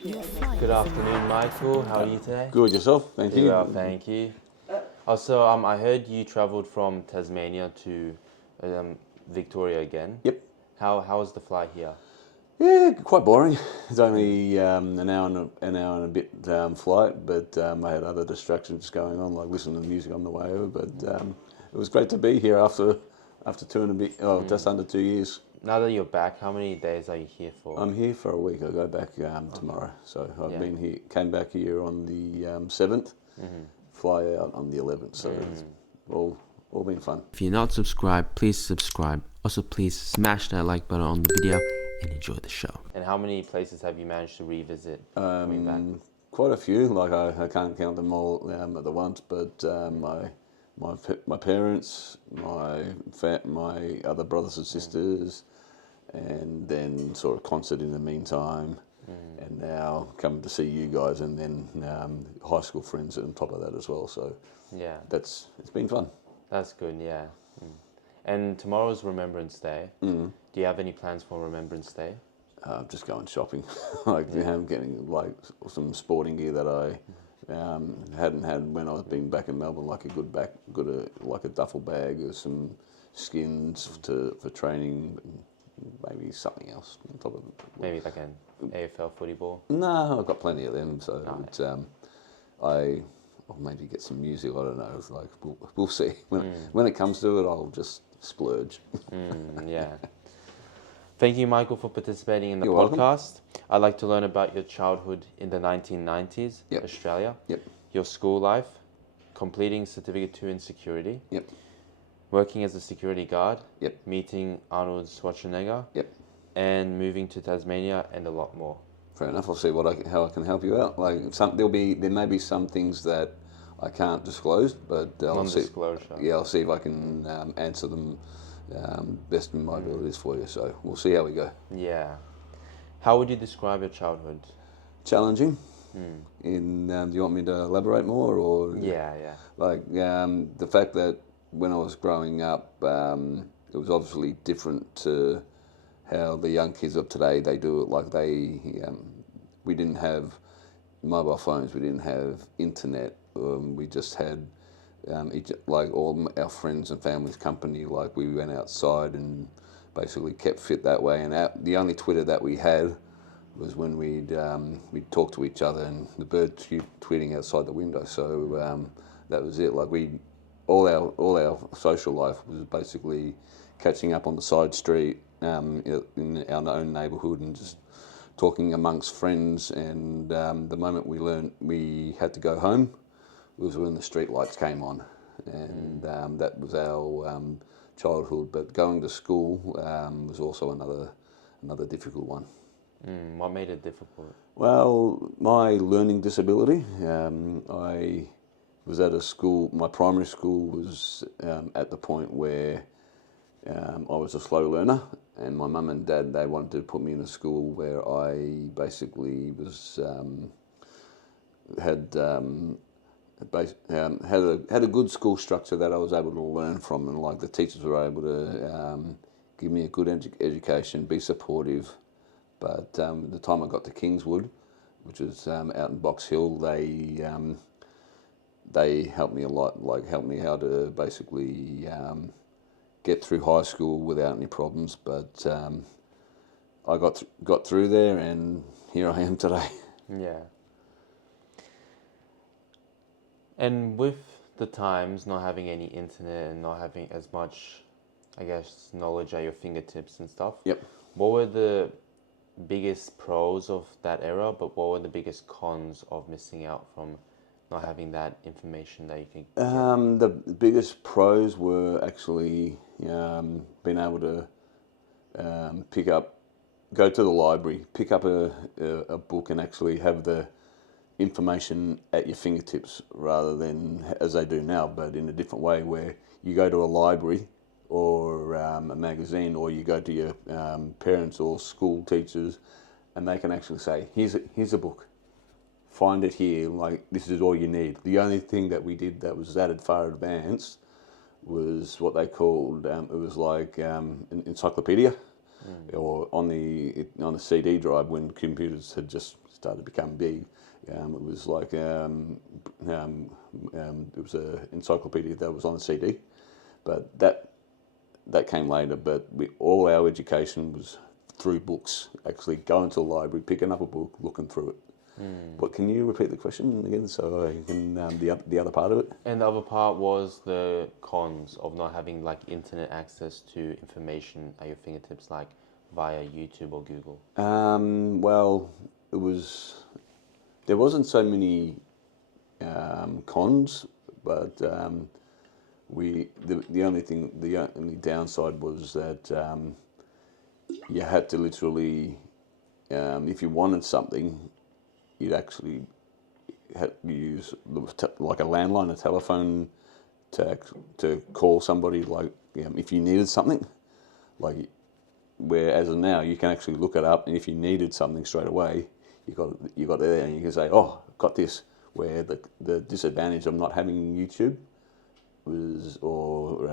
Good afternoon, Michael. How are you today? Good, yourself? Thank Very you. well, thank you. Also, I heard you travelled from Tasmania to Victoria again. Yep. How was the flight here? Yeah, quite boring. It's only an hour and a bit flight, but I had other distractions going on, like listening to music on the way over. But it was great to be here after two and a bit, just under 2 years. Now that you're back, how many days are you here for? I'm here for a week. I go back tomorrow, so I've Yeah. been here. Came back here on the 7th, fly out on the 11th. So it's all been fun. If you're not subscribed, please subscribe. Also, please smash that like button on the video and enjoy the show. And how many places have you managed to revisit coming back? Quite a few. Like I can't count them all at the once, but my parents, my other brothers and sisters, and then sort of concert in the meantime, and now coming to see you guys, and then high school friends on top of that as well. So Yeah, it's been fun. that's good, yeah. And tomorrow's Remembrance Day. Do you have any plans for Remembrance Day? Just going shopping, like getting like some sporting gear that I hadn't had when I've been back in Melbourne, like like a duffel bag or some skins for training, and maybe something else on top of it. Maybe like an AFL footy ball? No, I've got plenty of them, so Nice. I'll maybe get some music. I don't know. It's like we'll see when it comes to it. I'll just splurge. Yeah. Thank you, Michael, for participating in the You're welcome. podcast. I'd like to learn about your childhood in the 1990s, Yep. Australia, Yep. your school life, completing Certificate 2 in Security, Yep. working as a security guard, Yep. meeting Arnold Schwarzenegger, Yep. and moving to Tasmania, and a lot more. Fair enough. I'll see how I can help you out. Like there may be some things that I can't disclose, but I'll see. Non-disclosure. Yeah, I'll see if I can answer them best in my abilities for you. So we'll see how we go. Yeah. How would you describe your childhood? Challenging. Do you want me to elaborate more, or Yeah. like the fact that when I was growing up, it was obviously different to how the young kids of today they do it. Like we didn't have mobile phones, we didn't have internet. We just had like all our friends and family's company. Like we went outside and basically kept fit that way. And the only Twitter that we had was when we'd talk to each other and the birds tweeting outside the window. So that was it. Like all our social life was basically catching up on the side street in our own neighbourhood and just talking amongst friends. And the moment we learned we had to go home was when the street lights came on, and that was our childhood. But going to school was also another difficult one. What made it difficult? Well, my learning disability. I was at a school. My primary school was at the point where I was a slow learner, and my mum and dad they wanted to put me in a school where I basically was had a good school structure that I was able to learn from, and like the teachers were able to give me a good education, be supportive. But the time I got to Kingswood, which is out in Box Hill, they helped me a lot. Like helped me how to basically get through high school without any problems. But I got through there, and here I am today. Yeah. And with the times not having any internet and not having as much, I guess, knowledge at your fingertips and stuff. Yep. What were the biggest pros of that era, but what were the biggest cons of missing out from not having that information that you can get? The biggest pros were actually being able to go to the library, pick up a book, and actually have the information at your fingertips rather than as they do now, but in a different way where you go to a library or a magazine, or you go to your parents or school teachers, and they can actually say, here's a book, find it here, like this is all you need. The only thing that we did that was that far advanced was what they called, it was like an encyclopedia, or on the CD drive when computers had just started to become big. It was like it was an encyclopedia that was on a CD, but that came later. But all our education was through books. Actually, going to the library, picking up a book, looking through it. But can you repeat the question again, so I can the other part of it? And the other part was the cons of not having like internet access to information at your fingertips, like via YouTube or Google. Well, there wasn't so many cons, but the only downside was that you had to literally, if you wanted something, you'd actually had to use like a landline, a telephone, to call somebody. Like if you needed something, like whereas now you can actually look it up, and if you needed something straight away, you got it there, and you can say, "Oh, I've got this." Where the disadvantage of not having YouTube was, or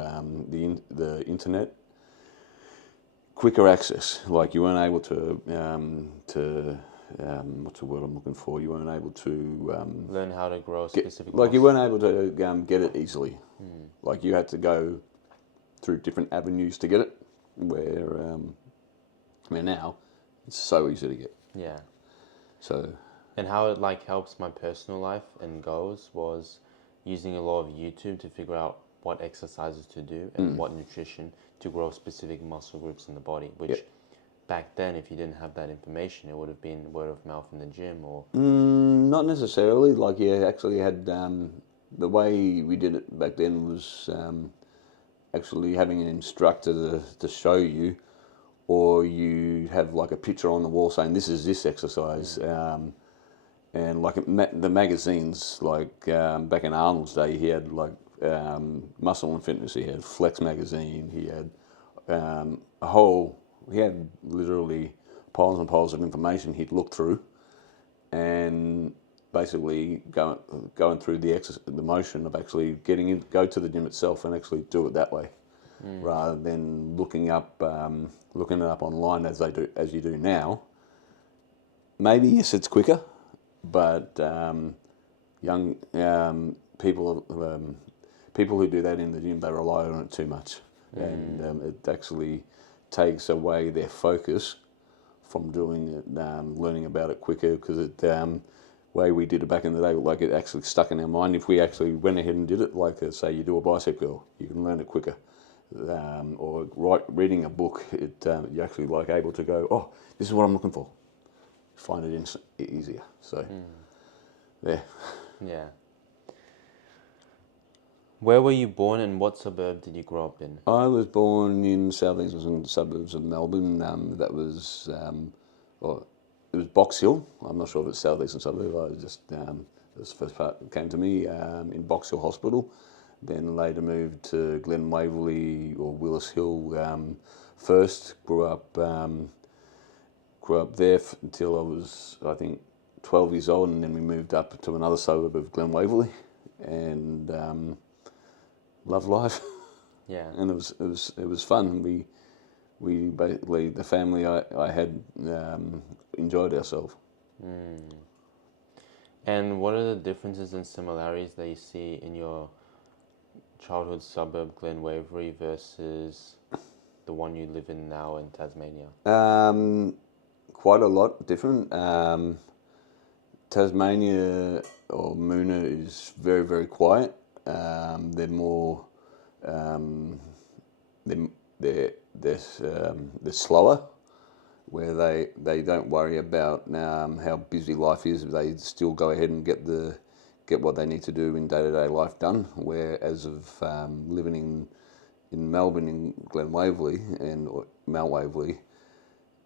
the internet, quicker access. Like you weren't able to what's the word I'm looking for? You weren't able to Learn how to grow specific. you weren't able to get it easily. Like you had to go through different avenues to get it. Where now it's so easy to get. Yeah. So. And how it like helps my personal life and goals was using a lot of YouTube to figure out what exercises to do and what nutrition to grow specific muscle groups in the body, which back then, if you didn't have that information, it would have been word of mouth in the gym or... Not necessarily. Like you actually had, the way we did it back then was actually having an instructor to show you, or you have like a picture on the wall saying this is this exercise. And like the magazines, like back in Arnold's day, he had like Muscle and Fitness, he had Flex magazine, he had he had literally piles and piles of information he'd look through, and basically going through the motion of actually go to the gym itself and actually do it that way, rather than looking it up online as you do now. Maybe yes, it's quicker. But young people who do that in the gym, they rely on it too much, and it actually takes away their focus from doing it, learning about it quicker. Because way we did it back in the day, like it actually stuck in our mind. If we actually went ahead and did it, like say you do a bicep curl, you can learn it quicker. Or reading a book, you're actually like able to go, oh, this is what I'm looking for. Find it easier. So, there. Yeah. Where were you born and what suburb did you grow up in? I was born in southeastern suburbs of Melbourne. That was, it was Box Hill. I'm not sure if it's southeastern suburb. I just, this first part came to me in Box Hill Hospital. Then later moved to Glen, Waverley or Willis Hill. First grew up there until I was, I think, 12 years old, and then we moved up to another suburb of Glen Waverley, and loved life. Yeah. And it was fun. We basically, the family I had, enjoyed ourselves. And what are the differences and similarities that you see in your childhood suburb Glen Waverley versus the one you live in now in Tasmania? Quite a lot different. Tasmania or Moona is very, very quiet. They're more, they're slower, where they don't worry about how busy life is. They still go ahead and get what they need to do in day-to-day life done. Whereas of living in Melbourne, in Glen Waverley and Mount Waverley,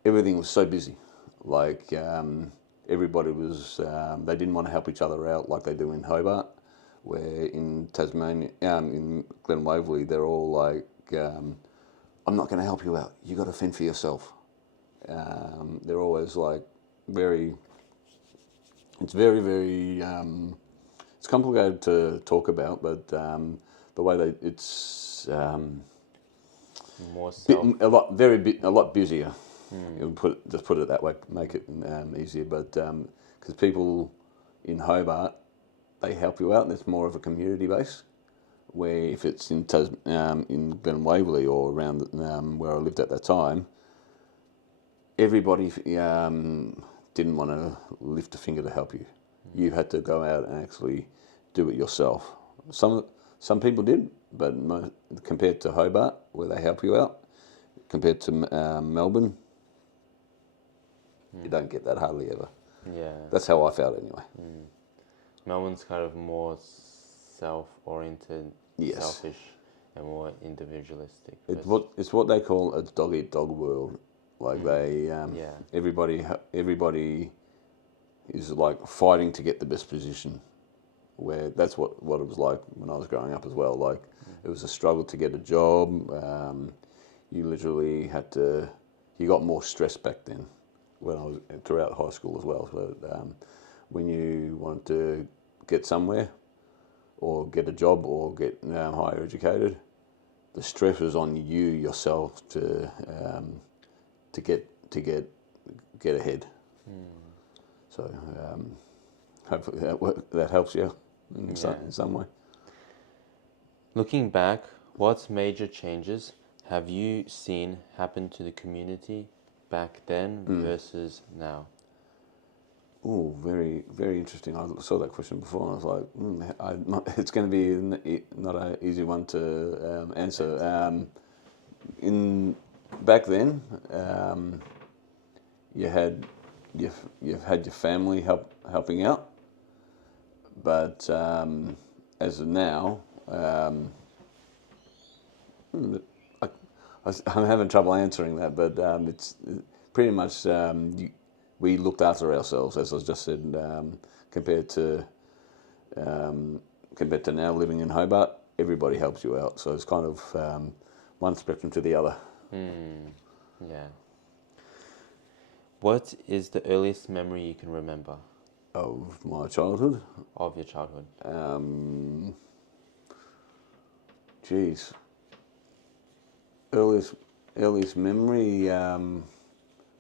everything was so busy. Like everybody was, they didn't want to help each other out like they do in Hobart. Where in Tasmania, in Glen Waverley, they're all like, I'm not going to help you out. You got to fend for yourself. They're always like it's very, very, it's complicated to talk about, but the way it's More self. a lot busier. Just put it that way, make it easier. But because people in Hobart, they help you out, and it's more of a community base. Where if it's in Glen Waverley or around where I lived at that time, everybody didn't want to lift a finger to help you. You had to go out and actually do it yourself. Some people did, but compared to Hobart, where they help you out, compared to Melbourne, you don't get that hardly ever. Yeah. That's how I felt anyway. Melbourne's kind of more self-oriented, Yes. selfish, and more individualistic. It's what they call a dog-eat-dog world. Like everybody is like fighting to get the best position. Where that's what it was like when I was growing up as well. Like it was a struggle to get a job. You literally had to. You got more stress back then. When I was throughout high school as well. But when you wanted to get somewhere, or get a job, or get higher educated, the stress was on you yourself to get ahead. So hopefully that helps you in some way. Looking back, what major changes have you seen happen to the community back then versus now? Oh, very, very interesting. I saw that question before and I was like, it's going to be not an easy one to answer. Back then, you've had your family helping out, but as of now, I'm having trouble answering that. But it's pretty much we looked after ourselves, as I just said, compared to now living in Hobart. Everybody helps you out, so it's kind of one spectrum to the other. Yeah. What is the earliest memory you can remember Of my childhood? of your childhood? Geez. Earliest memory,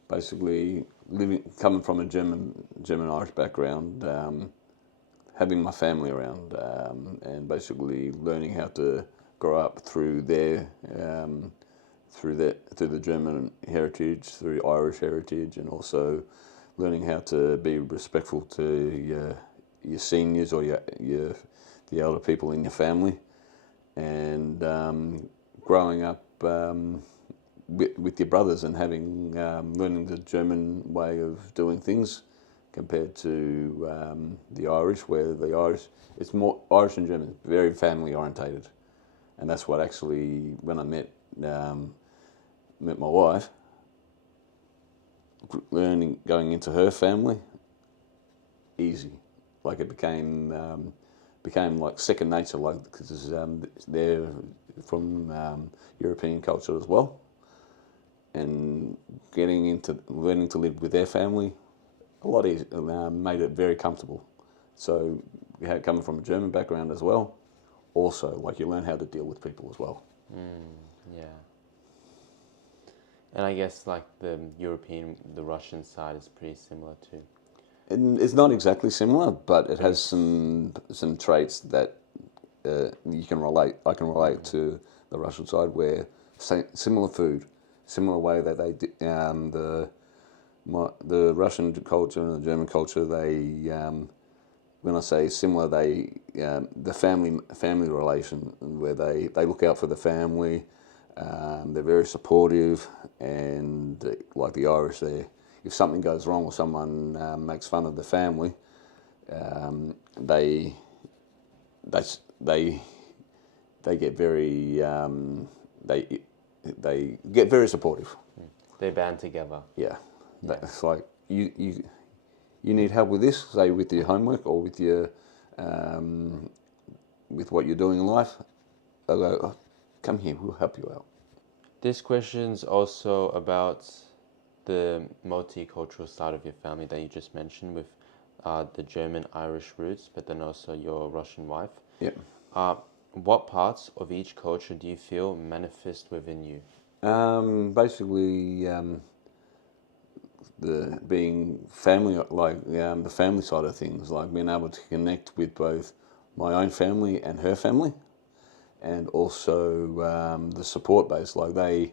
basically coming from a German Irish background, having my family around, and basically learning how to grow up through the German heritage, through Irish heritage, and also learning how to be respectful to your seniors or the elder people in your family, and growing up with your brothers and having learning the German way of doing things compared to the Irish, where the Irish, it's more Irish and German, very family orientated, and that's what actually, when I met my wife, going into her family, easy, like it became like second nature, like because they're from European culture as well, and getting into learning to live with their family, a lot easier, made it very comfortable. So coming from a German background as well, also like you learn how to deal with people as well. Yeah. And I guess like the Russian side is pretty similar too. It's not exactly similar, but it has some traits that you can relate. I can relate to the Russian side, where similar food, similar way that they the Russian culture and the German culture. They when I say similar, the family relation, where they look out for the family. They're very supportive, and like the Irish, if something goes wrong or someone makes fun of the family, they get very they get very supportive. They band together. Yeah. It's like you need help with this, say with your homework or with your with what you're doing in life. They'll go, oh, come here, we'll help you out. This question's also about the multicultural side of your family that you just mentioned, with the German-Irish roots, but then also your Russian wife. Yeah. What parts of each culture do you feel manifest within you? Basically, the being family, like the family side of things, like being able to connect with both my own family and her family, and also the support base. Like they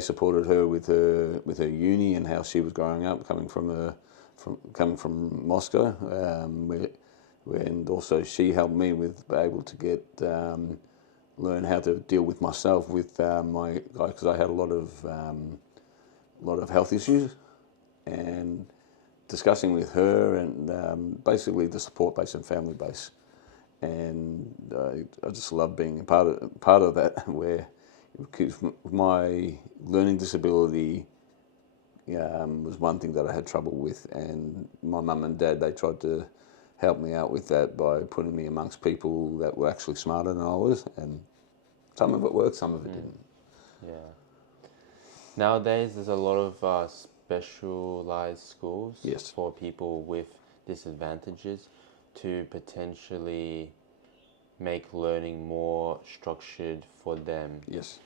supported her with her uni and how she was growing up, coming from Moscow, and also she helped me with able to get learn how to deal with myself with my, because I had a lot of health issues, and discussing with her and basically the support base and family base, and I just love being a part of that. Where because my learning disability was one thing that I had trouble with, and my mum and dad, they tried to help me out with that by putting me amongst people that were actually smarter than I was, and some of it worked, some of it didn't. Yeah. Nowadays, there's a lot of specialized schools Yes. for people with disadvantages to potentially make learning more structured for them. Yes.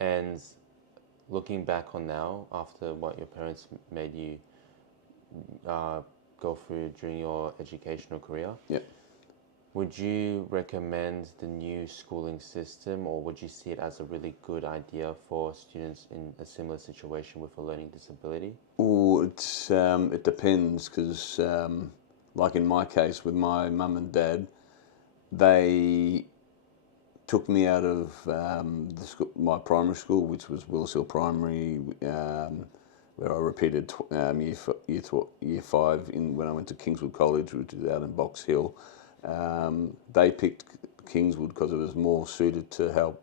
And looking back on now, after what your parents made you go through during your educational career, Yeah. would you recommend the new schooling system, or would you see it as a really good idea for students in a similar situation with a learning disability? Oh, it depends, because like in my case with my mum and dad, they took me out of my primary school, which was Willis Hill Primary, where I repeated year 5 when I went to Kingswood College, which is out in Box Hill. They picked Kingswood because it was more suited to help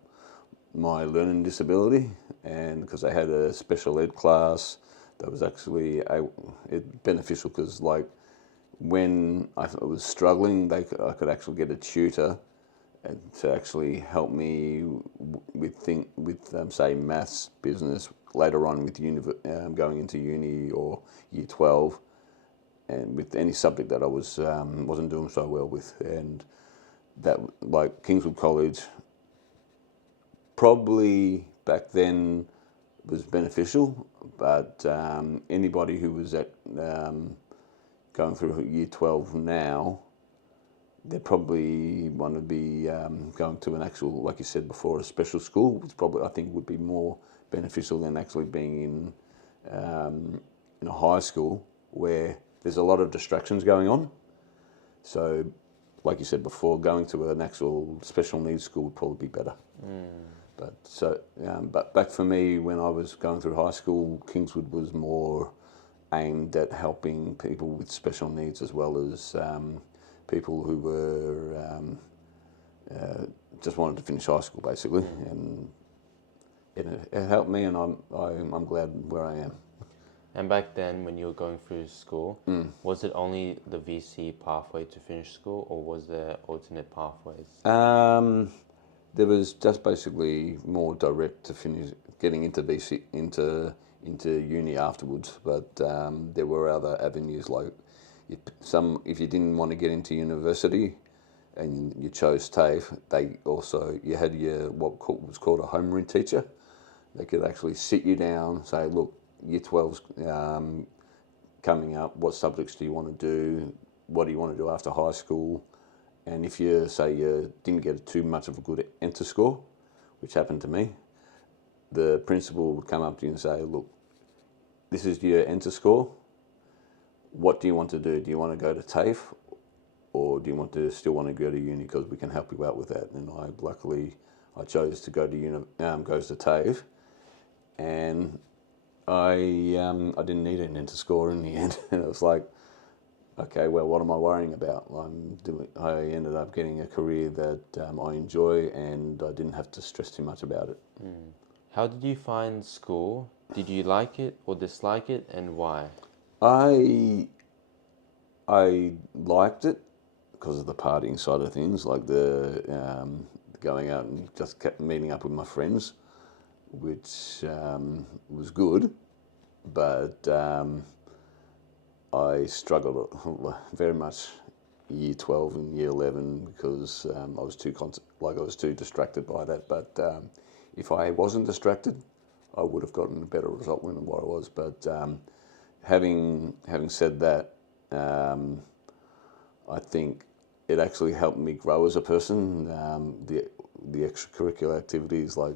my learning disability, and because they had a special ed class that was actually beneficial, because like when I was struggling, I could actually get a tutor to actually help me with say maths, business, later on with going into uni or year 12, and with any subject that I wasn't doing so well with. And that, like Kingswood College, probably back then was beneficial, but anybody who was going through year 12 now, they probably want to be going to an actual, like you said before, a special school, which probably I think would be more beneficial than actually being in a high school where there's a lot of distractions going on. So, like you said before, going to an actual special needs school would probably be better. But back for me, when I was going through high school, Kingswood was more aimed at helping people with special needs, as well as people who were just wanted to finish high school, basically, and it helped me, and I'm glad where I am. And back then, when you were going through school, was it only the VC pathway to finish school, or was there alternate pathways? There was just basically more direct to finish, getting into VC, into uni afterwards. But there were other avenues, like if you didn't want to get into university and you chose TAFE, you had what was called a homeroom teacher. They could actually sit you down, say, look, year 12's coming up, what subjects do you want to do? What do you want to do after high school? And if you say you didn't get too much of a good enter score, which happened to me, the principal would come up to you and say, look, this is your enter score. What do you want to do? Do you want to go to TAFE, or do you still want to go to uni, because we can help you out with that? And I chose to go to TAFE, and I didn't need an enter score in the end. And it was like, okay, well, what am I worrying about? I ended up getting a career that I enjoy, and I didn't have to stress too much about it. How did you find school? Did you like it or dislike it, and why? I liked it because of the partying side of things, like the going out and just kept meeting up with my friends, which was good, but I struggled very much year 12 and year 11, because I was too distracted by that. But if I wasn't distracted, I would have gotten a better result than what I was. But having said that, I think it actually helped me grow as a person. The extracurricular activities like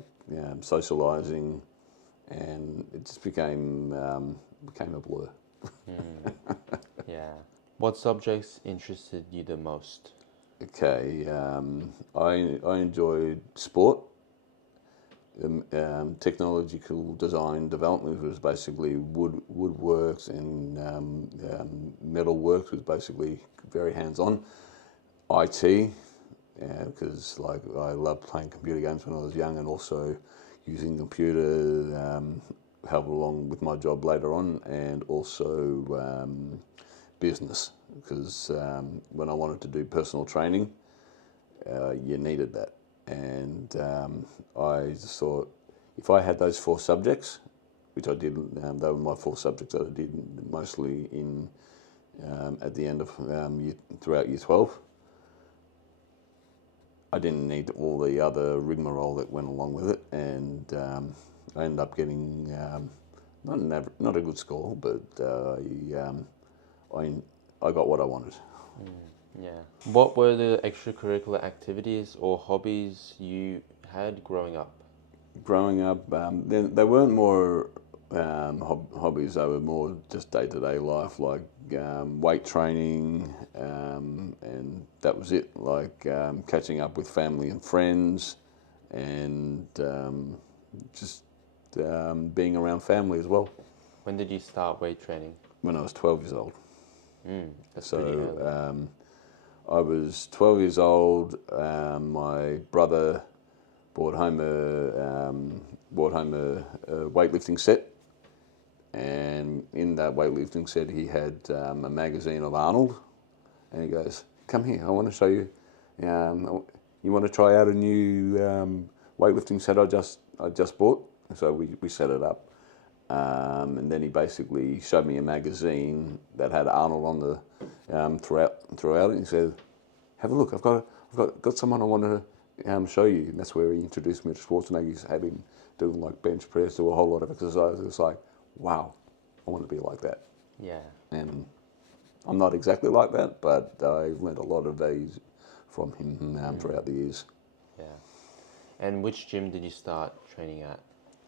socialising, and it just became a blur. Yeah. What subjects interested you the most? Okay, I enjoyed sport. Technological design development was basically woodworks, and metal works was basically very hands-on. IT, because like I loved playing computer games when I was young, and also using computer helped along with my job later on, and also business, because when I wanted to do personal training, you needed that. And I just thought, if I had those 4 subjects, which I did, they were my 4 subjects that I did mostly in at the end of throughout year 12. I didn't need all the other rigmarole that went along with it, and I ended up getting not a good score, but I got what I wanted. Yeah. What were the extracurricular activities or hobbies you had growing up? Growing up, they weren't more hobbies. They were more just day-to-day life, like weight training, and that was it. Like catching up with family and friends, and just being around family as well. When did you start weight training? When I was 12 years old. That's pretty early. So I was 12 years old. My brother brought home a weightlifting set, and in that weightlifting set he had a magazine of Arnold, and he goes, "Come here, I want to show you. You want to try out a new weightlifting set I just bought?" So we set it up, and then he basically showed me a magazine that had Arnold on the throughout it. And he said, "Have a look. I've got someone I want to show you." And that's where he introduced me to Schwarzenegger. He's had him doing like bench press, do a whole lot of exercises. It's like, wow, I want to be like that. Yeah. And I'm not exactly like that, but I've learned a lot of values from him throughout the years. Yeah. And which gym did you start training at?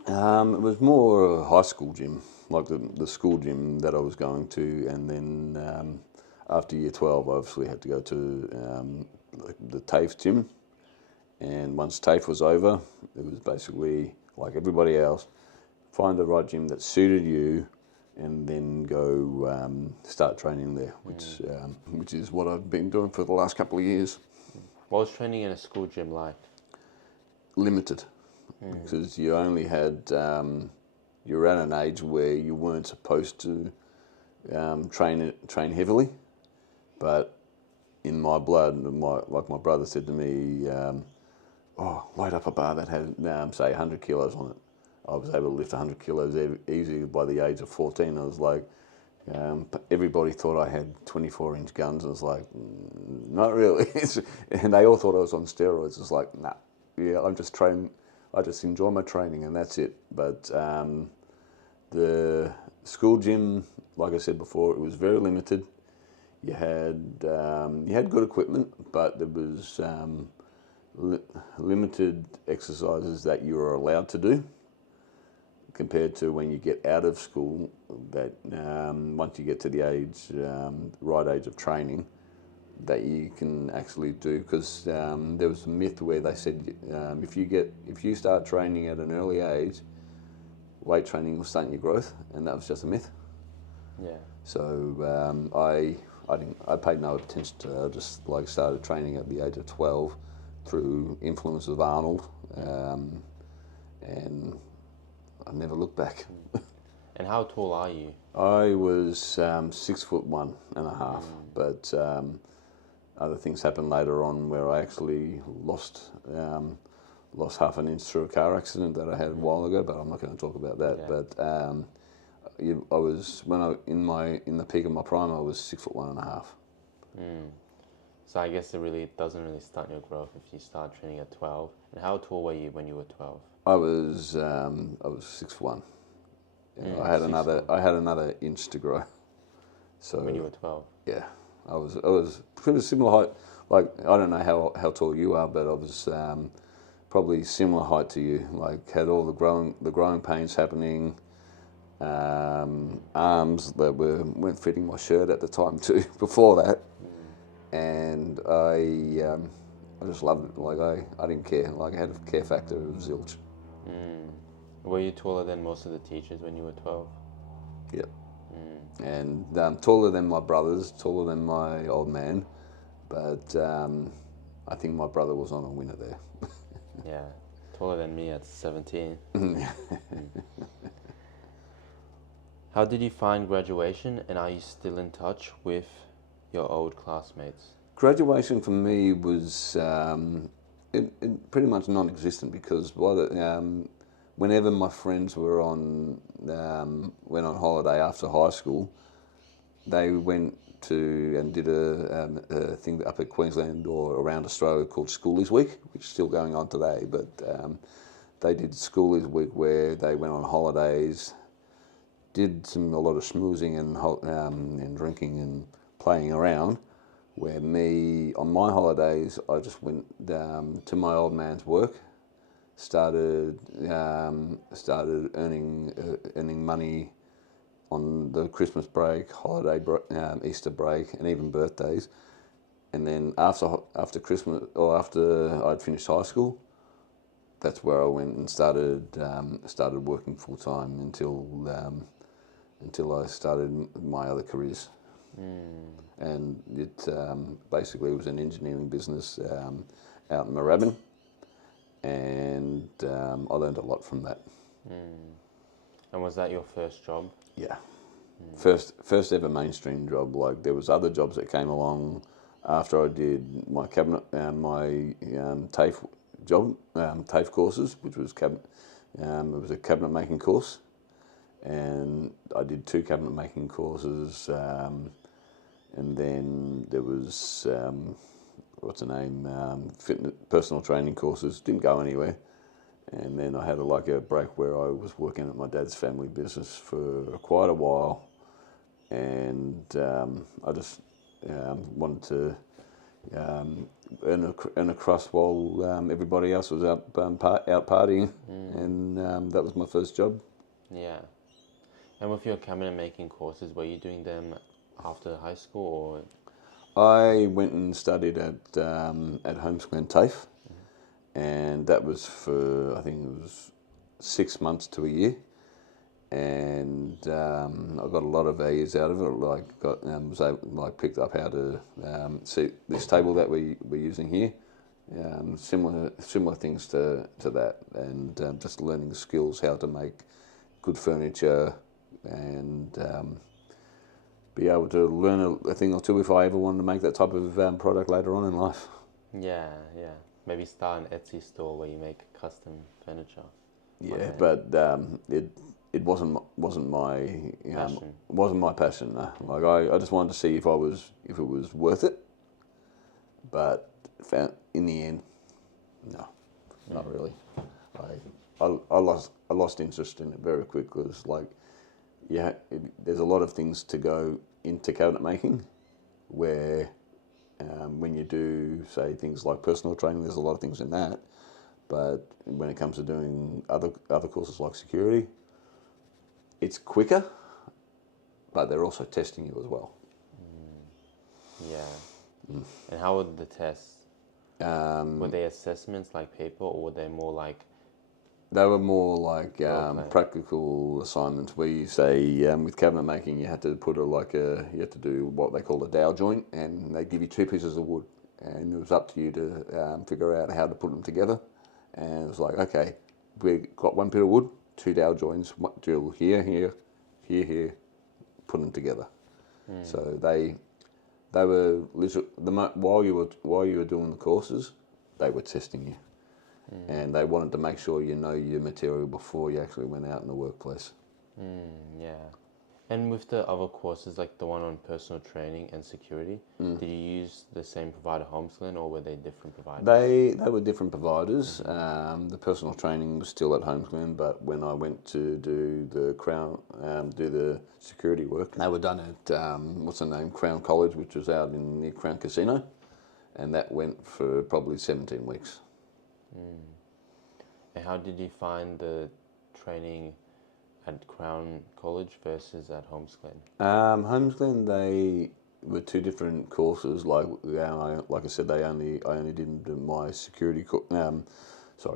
It was more a high school gym, like the school gym that I was going to, and then after year 12, I obviously had to go to the TAFE gym. And once TAFE was over, it was basically like everybody else, find the right gym that suited you, and then go start training there, which is what I've been doing for the last couple of years. What was training in a school gym like? Limited, because you only had you were at an age where you weren't supposed to train heavily, but in my blood, like my brother said to me, light up a bar that had say 100 kilos on it. I was able to lift 100 kilos easily by the age of 14. I was like, everybody thought I had 24-inch guns. I was like, not really. And they all thought I was on steroids. It's like, nah, yeah, I'm just trained. I just enjoy my training, and that's it. But the school gym, like I said before, it was very limited. You had good equipment, but there was limited exercises that you were allowed to do, compared to when you get out of school, that once you get to the right age of training, that you can actually do. Because there was a myth where they said if you start training at an early age, weight training will stunt your growth, and that was just a myth. Yeah. So I paid no attention to it. I just like started training at the age of 12 through influence of Arnold, and I never looked back. And how tall are you? I was 6'1.5", but other things happened later on where I actually lost half an inch through a car accident that I had a while ago, but I'm not going to talk about that. Yeah. But I was in the peak of my prime, I was 6'1.5". So I guess it doesn't really stunt your growth if you start training at 12. And how tall were you when you were 12? I was 6'1". I had another inch to grow. So when you were 12. yeah, I was pretty similar height. Like, I don't know how tall you are, but I was probably similar height to you. Like, had all the growing pains happening. Arms that weren't fitting my shirt at the time too. Before that, and I just loved it. Like, I didn't care. Like, I had a care factor of zilch. Were you taller than most of the teachers when you were 12? Yep. And taller than my brothers, taller than my old man, but I think my brother was on a winner there. Yeah, taller than me at 17. How did you find graduation, and are you still in touch with your old classmates? Graduation for me was it pretty much non-existent, because whenever my friends went on holiday after high school, they went to and did a thing up at Queensland or around Australia called Schoolies Week, which is still going on today. But they did Schoolies Week, where they went on holidays, did a lot of schmoozing and drinking and playing around. Where me, on my holidays, I just went to my old man's work, started earning money on the Christmas break, Easter break, and even birthdays. And then after Christmas, or after I'd finished high school, that's where I went and started working full time until I started my other careers. And it basically was an engineering business out in Moorabbin, and I learned a lot from that. And was that your first job? Yeah, first ever mainstream job. Like, there was other jobs that came along after I did my cabinet, my TAFE job, TAFE courses, which was it was a cabinet making course, and I did 2 cabinet making courses, and then there was fitness, personal training courses. Didn't go anywhere. And then I had a break where I was working at my dad's family business for quite a while, and I just wanted to earn a crust while everybody else was out partying, and that was my first job. Yeah. And with your cabinet making courses, were you doing them after high school, or? I went and studied at Holmesglen TAFE. And that was for, I think it was 6 months to a year, and I got a lot of values out of it. Like, picked up how to see this table that we're using here, similar things to that, and just learning skills how to make good furniture, and be able to learn a thing or two if I ever wanted to make that type of product later on in life. Yeah. Maybe start an Etsy store where you make custom furniture. Yeah, but it wasn't my Passion. wasn't my passion. No. Like, I just wanted to see if it was worth it, but in the end, no, not really. I lost interest in it very quickly. It's like, there's a lot of things to go into cabinet making, where when you do, say, things like personal training, there's a lot of things in that. But when it comes to doing other courses like security, it's quicker, but they're also testing you as well. Yeah. And how were the tests? Were they assessments like paper, or were they more like? They were more like practical assignments, where you say, with cabinet making, you had to you had to do what they call a dowel joint, and they give you 2 pieces of wood, and it was up to you to figure out how to put them together. And it was like, okay, we got 1 bit of wood, 2 dowel joints, drill here, put them together. So they were literally, while you were doing the courses, they were testing you. And they wanted to make sure you know your material before you actually went out in the workplace. Yeah. And with the other courses, like the one on personal training and security, did you use the same provider, Holmesglen, or were they different providers? They were different providers. The personal training was still at Holmesglen, but when I went to do the Crown, do the security work, they were done at what's the name, Crown College, which was out in the Crown Casino, and that went for probably 17 weeks. And how did you find the training at Crown College versus at Holmesglen? Holmesglen, they were two different courses. Like I said, I only did my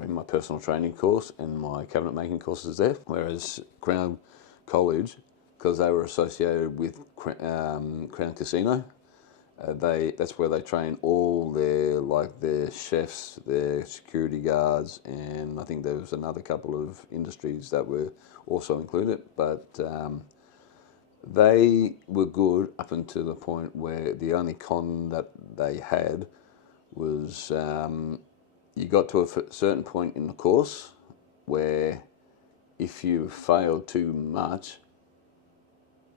my personal training course and my cabinet making courses there. Whereas Crown College, because they were associated with Crown Casino, that's where they train all their chefs, their security guards, and I think there was another couple of industries that were also included. But they were good up until the point where the only con that they had was you got to a certain point in the course where if you failed too much,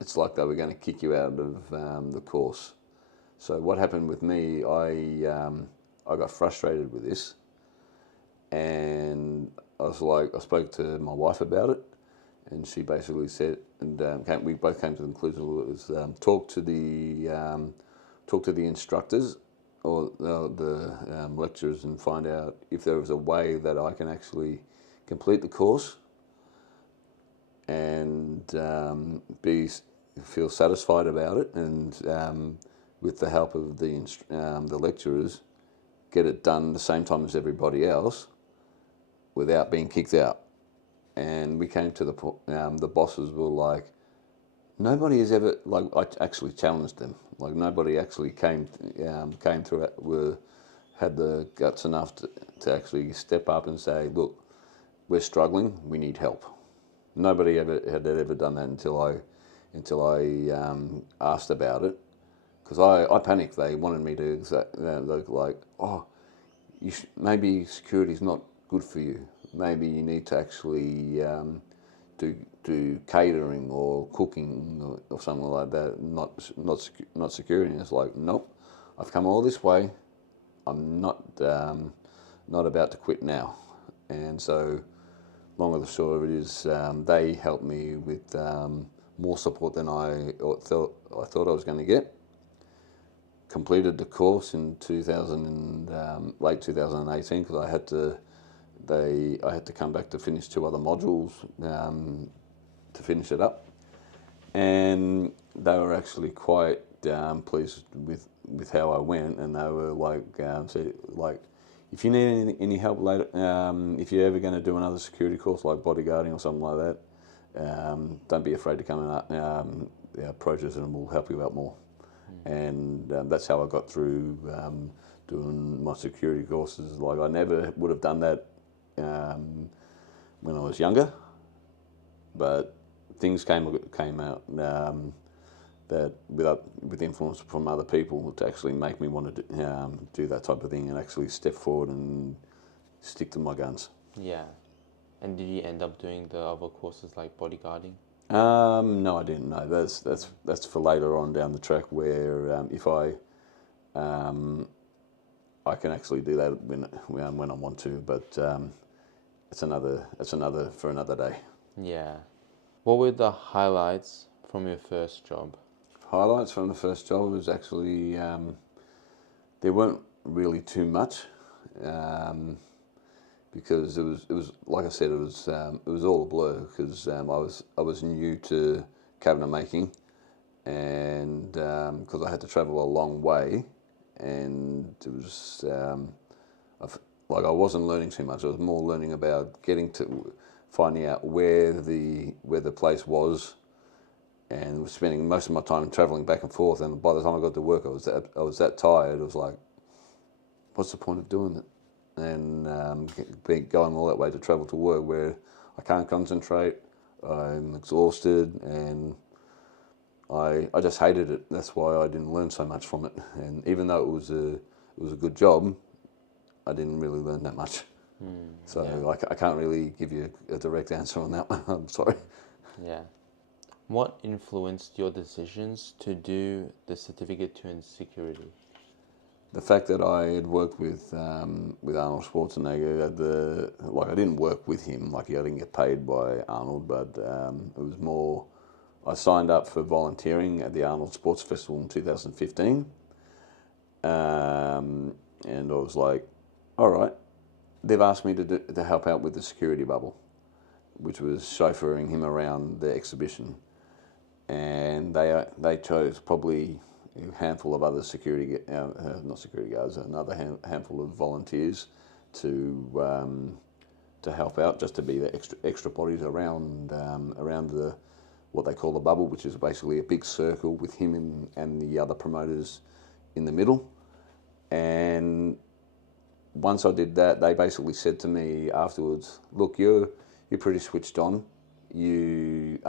it's like they were going to kick you out of the course. So what happened with me, I got frustrated with this, and I spoke to my wife about it, and she basically said, and we both came to the conclusion it was talk to the instructors or the lecturers and find out if there was a way that I can actually complete the course and feel satisfied about it, and with the help of the lecturers, get it done the same time as everybody else without being kicked out. And we came to the bosses were like, nobody has ever, like, I actually challenged them. Like, nobody actually came through it, had the guts enough to actually step up and say, look, we're struggling, we need help. Nobody had ever done that until I asked about it. Because I panicked. They wanted me to, maybe security's not good for you. Maybe you need to actually do catering or cooking or something like that. Not security. And it's like, nope. I've come all this way. I'm not about to quit now. And so, long of the short of it is, they helped me with more support than I thought I was going to get. Completed the course in late 2018 because I had to come back to finish 2 other modules to finish it up, and they were actually quite pleased with how I went, and they were like, if you need any help later, if you're ever going to do another security course like bodyguarding or something like that, don't be afraid to come and approach us, and we'll help you out more. And that's how I got through doing my security courses. Like, I never would have done that when I was younger, but things came out that with influence from other people to actually make me want to do that type of thing and actually step forward and stick to my guns. Yeah. And did you end up doing the other courses like bodyguarding? No, I didn't. No, that's for later on down the track, where if I can actually do that when I want to, but it's another for another day. Yeah. What were the highlights from your first job? Highlights from the first job was actually there weren't really too much. Because it was like I said, it was all a blur, because I was new to cabinet making, and because I had to travel a long way, and it was I wasn't learning too much. I was more learning about finding out where the place was, and was spending most of my time traveling back and forth. And by the time I got to work, I was that tired. I was like, what's the point of doing it? And going all that way to travel to work where I can't concentrate, I'm exhausted, and I just hated it. That's why I didn't learn so much from it. And even though it was a good job, I didn't really learn that much. So yeah. I can't really give you a direct answer on that one. I'm sorry. Yeah. What influenced your decisions to do the Certificate 2 in Security? The fact that I had worked with Arnold Schwarzenegger, I didn't work with him, I didn't get paid by Arnold, but it was more, I signed up for volunteering at the Arnold Sports Festival in 2015, and I was like, all right, they've asked me to help out with the security bubble, which was chauffeuring him around the exhibition, and they chose probably a handful of other not security guards, another handful of volunteers to help out, just to be the extra bodies around the what they call the bubble, which is basically a big circle with him and the other promoters in the middle. And once I did that, they basically said to me afterwards, "Look, you're pretty switched on. You're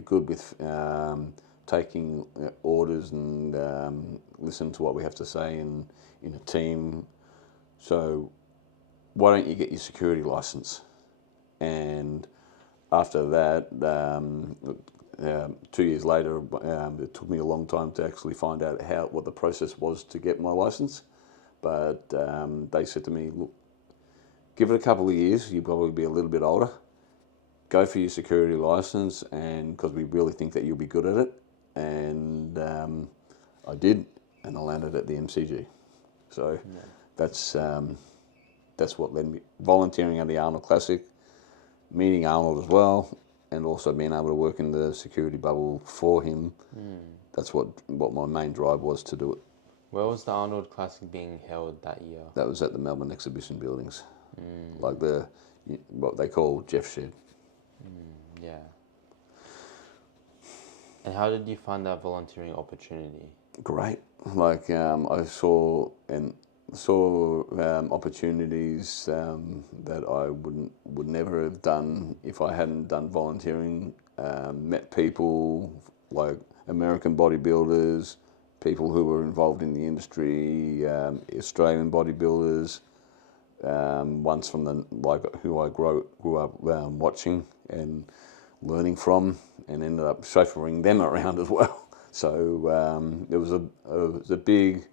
good with taking orders and listening to what we have to say in a team. So why don't you get your security license?" And after that, 2 years later, it took me a long time to actually find out what the process was to get my license. But they said to me, "Look, give it a couple of years. You'll probably be a little bit older. Go for your security license, and because we really think that you'll be good at it." And I did, and I landed at the MCG. So that's what led me volunteering at the Arnold Classic, meeting Arnold as well, and also being able to work in the security bubble for him. That's what my main drive was to do it. Where was the Arnold Classic being held that year? That was at the Melbourne exhibition buildings, like what they call Jeff Shed. Yeah. And how did you find that volunteering opportunity? Great. I saw opportunities that I would never have done if I hadn't done volunteering. Met people like American bodybuilders, people who were involved in the industry, Australian bodybuilders, ones from who I grew up watching and learning from, and ended up chauffeuring them around as well. So it was a big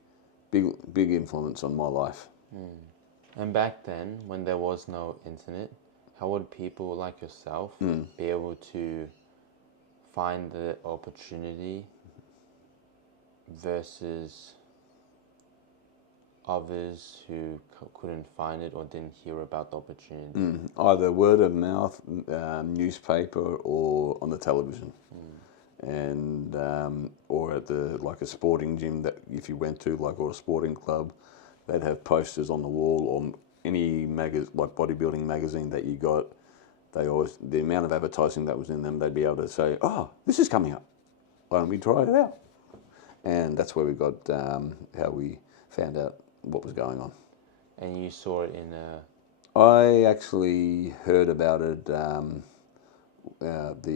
influence on my life. And back then, when there was no internet, how would people like yourself be able to find the opportunity versus others who couldn't find it or didn't hear about the opportunity? Either word of mouth, newspaper, or on the television. And or at a sporting gym that if you went to, or a sporting club, they'd have posters on the wall, or any bodybuilding magazine that you got. The amount of advertising that was in them, they'd be able to say, "Oh, this is coming up. Why don't we try it out?" And that's where we got how we found out what was going on. And you saw it in a... I actually heard about it, the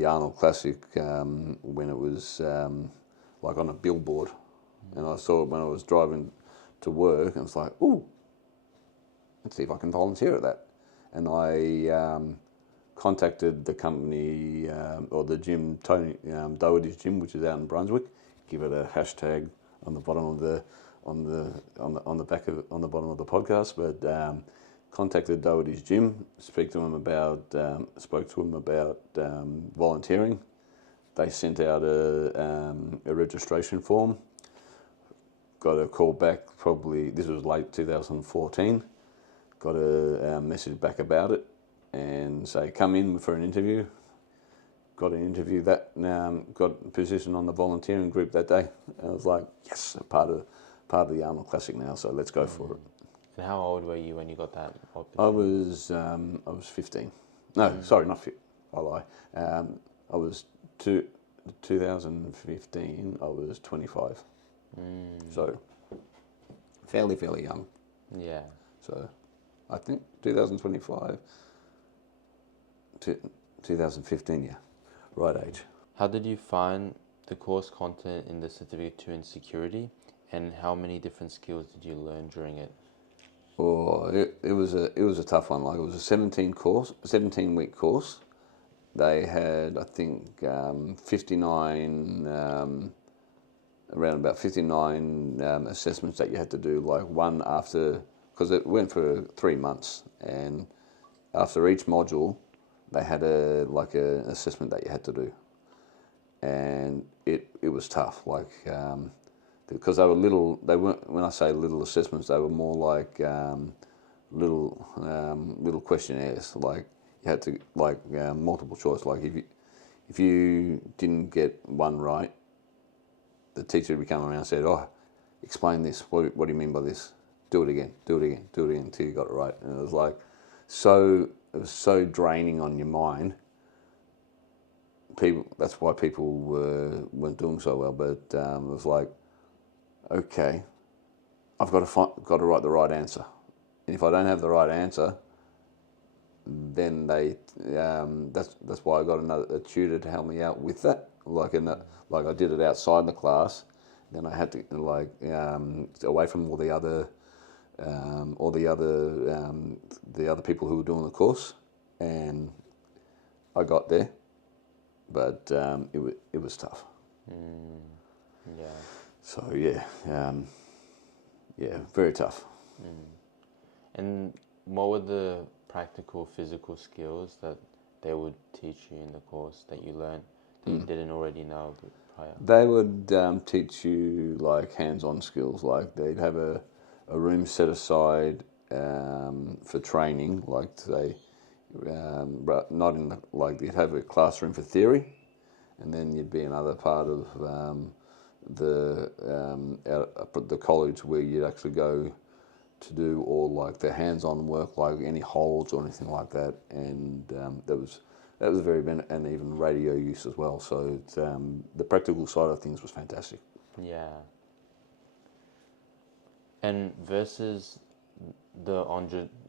Arnold Classic, when it was on a billboard. And I saw it when I was driving to work, and it's like, "Ooh, let's see if I can volunteer at that." And I contacted the company or the gym, Tony Doherty's gym, which is out in Brunswick. Give it a hashtag on the bottom of the on the bottom of the podcast, but contacted Doherty's gym, spoke to him about volunteering. They sent out a registration form. Got a call back, probably this was late 2014. Got a message back about it and say, "Come in for an interview." Got an interview got a position on the volunteering group that day. And I was like, yes, part of the Arnold Classic now, so let's go for it. And how old were you when you got that I opportunity? was 15. No, sorry, not 15. I lie. I was 2015. I was 25. So fairly young. Yeah. So I think 2015, yeah, right age. How did you find the course content in the Certificate 2 in Security, and how many different skills did you learn during it? Oh, it was a tough one. It was a 17-week course, they had, I think, 59, around about 59 assessments that you had to do, like one after, because it went for 3 months, and after each module, they had an assessment that you had to do, and it was tough, like, because they were little. They weren't. When I say little assessments, they were more like little questionnaires. Like you had to multiple choice. Like if you didn't get one right, the teacher would come around and said, "Oh, explain this. What do you mean by this? Do it again. Do it again. Do it again until you got it right." And it was like it was so draining on your mind. That's why people weren't doing so well. But it was like, okay, I've got to write the right answer, and if I don't have the right answer, then that's why I got a tutor to help me out with that. Like I did it outside the class, then I had to away from all the other people who were doing the course, and I got there, but it was tough. Yeah. So very tough. And what were the practical physical skills that they would teach you in the course that you learned that you didn't already know prior? They would teach you like hands-on skills. Like they'd have a room set aside for training. Like say, not in you'd have a classroom for theory, and then you'd be another part of the college where you'd actually go to do all like the hands-on work, like any holds or anything like that, and that was very and even radio use as well. So the practical side of things was fantastic. Yeah. And versus the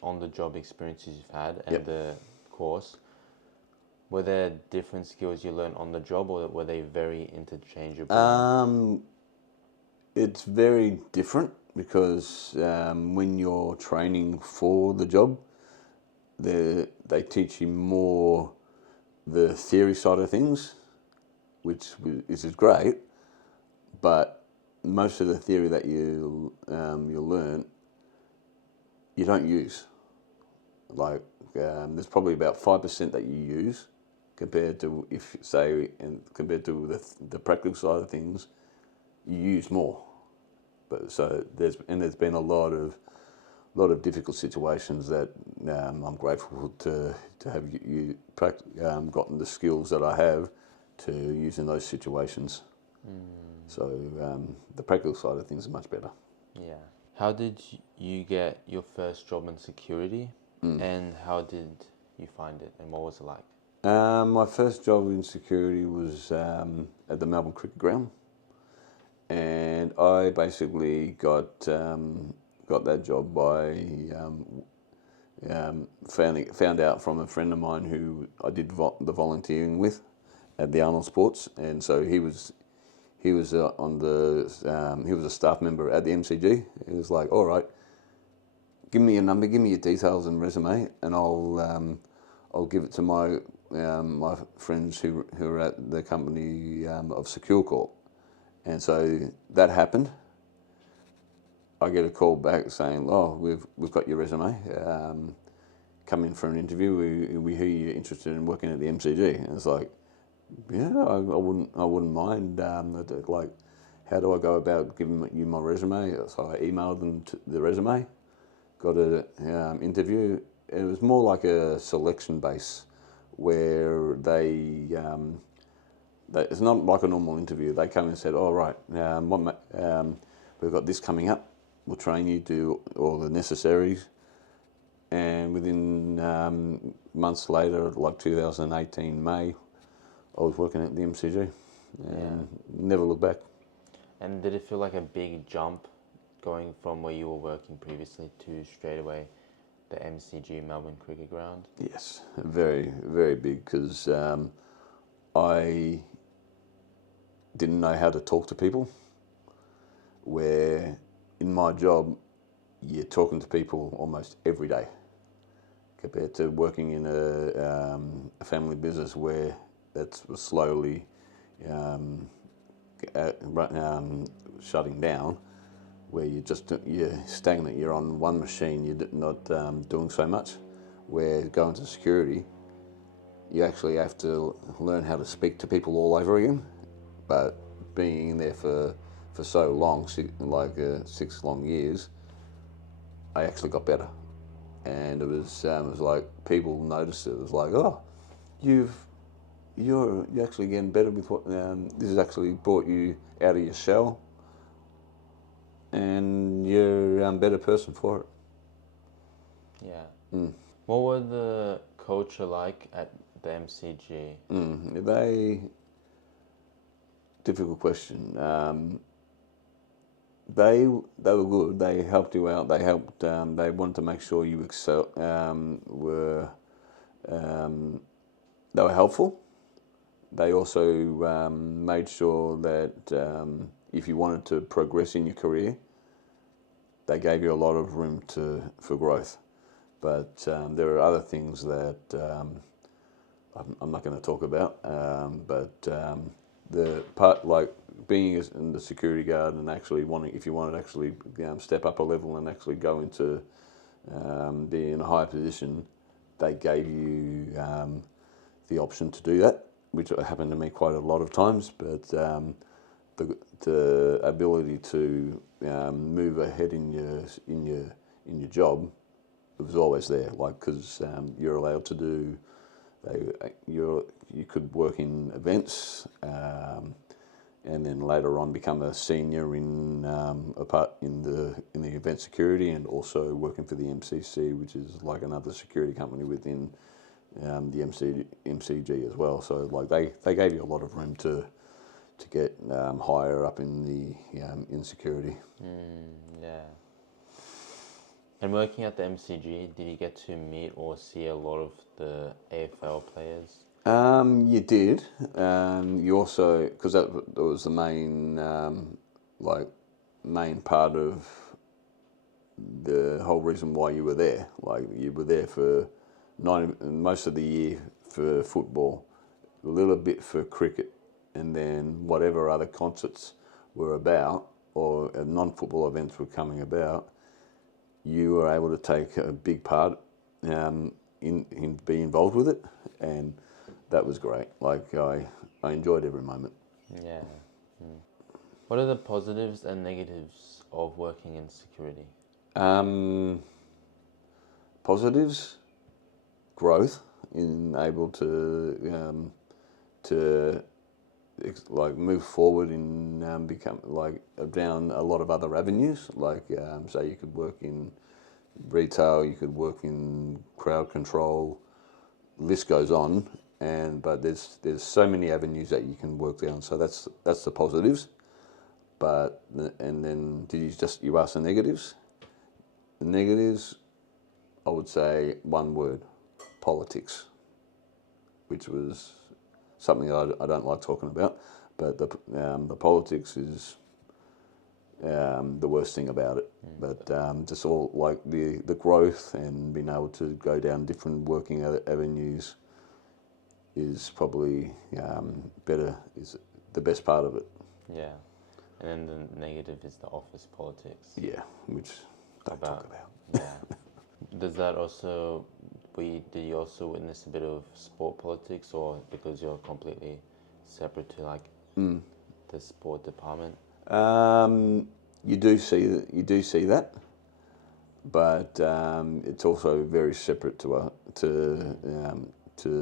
on-the-job experiences you've had and the course, were there different skills you learned on the job, or were they very interchangeable? It's very different because when you're training for the job, they teach you more the theory side of things, which is great, but most of the theory that you learn, you don't use. Like there's probably about 5% that you use compared to compared to the practical side of things, you use more. But so there's been a lot of difficult situations that I'm grateful to have you gotten the skills that I have to use in those situations. So the practical side of things is much better. Yeah. How did you get your first job in security, and how did you find it, and what was it like? My first job in security was at the Melbourne Cricket Ground, and I basically got that job by found out from a friend of mine who I did the volunteering with at the Arnold Sports, and so he was he was a staff member at the MCG. He was like, all right, give me your number, give me your details and resume, and I'll give it to my my friends who are at the company of Secure Corp. And so that happened. I get a call back saying, "Oh, we've got your resume. Come in for an interview. We hear you're interested in working at the MCG." And it's like, yeah, I wouldn't mind. Like, how do I go about giving you my resume? So I emailed them the resume, got an interview. It was more like a selection base where it's not like a normal interview. They come and said, "All right, we've got this coming up. We'll train you, do all the necessaries." And within months later, like 2018 May, I was working at the MCG and never looked back. And did it feel like a big jump going from where you were working previously to straight away the MCG Melbourne Cricket Ground? Yes, very, very big, because I didn't know how to talk to people, where in my job you're talking to people almost every day, compared to working in a family business where that's slowly shutting down, where you're stagnant. You're on one machine. You're not doing so much. Where going to security, you actually have to learn how to speak to people all over again. But being in there for so long, 6 long years, I actually got better, and it was like people noticed it. It was like, oh, you're actually getting better with what this has actually brought you out of your shell, and you're a better person for it. Yeah. What were the culture like at the MCG? Difficult question. They were good. They helped you out. They helped. They wanted to make sure you excel. They were helpful. They also made sure that if you wanted to progress in your career, they gave you a lot of room for growth. But there are other things that I'm not going to talk about. But the part like being in the security guard and actually if you wanted to actually step up a level and actually go into be in a higher position, they gave you the option to do that, which happened to me quite a lot of times. But the ability to move ahead in your job, it was always there. Like because you're allowed to do, you could work in events. And then later on become a senior in the event security, and also working for the MCC, which is like another security company within the MCG as well. So like they gave you a lot of room to get higher up in the in security. Yeah. And working at the MCG, did you get to meet or see a lot of the AFL players? You did. You also, because that was the main main part of the whole reason why you were there. Like you were there for most of the year for football, a little bit for cricket, and then whatever other concerts were about or non-football events were coming about, you were able to take a big part in be involved with it, and that was great. Like I enjoyed every moment. Yeah. What are the positives and negatives of working in security? Positives, growth, in able to like move forward in become like down a lot of other avenues. Like so you could work in retail, you could work in crowd control. List goes on. But there's so many avenues that you can work down. So that's the positives. But and then you ask the negatives? The negatives, I would say one word: politics, which was something I don't like talking about. But the politics is the worst thing about it. But just all like the growth and being able to go down different working avenues is probably better, is the best part of it. Yeah. And then the negative is the office politics. Yeah, which don't talk about. Yeah. Does that also, did you also witness a bit of sport politics, or because you're completely separate to like the sport department? You do see that, but it's also very separate to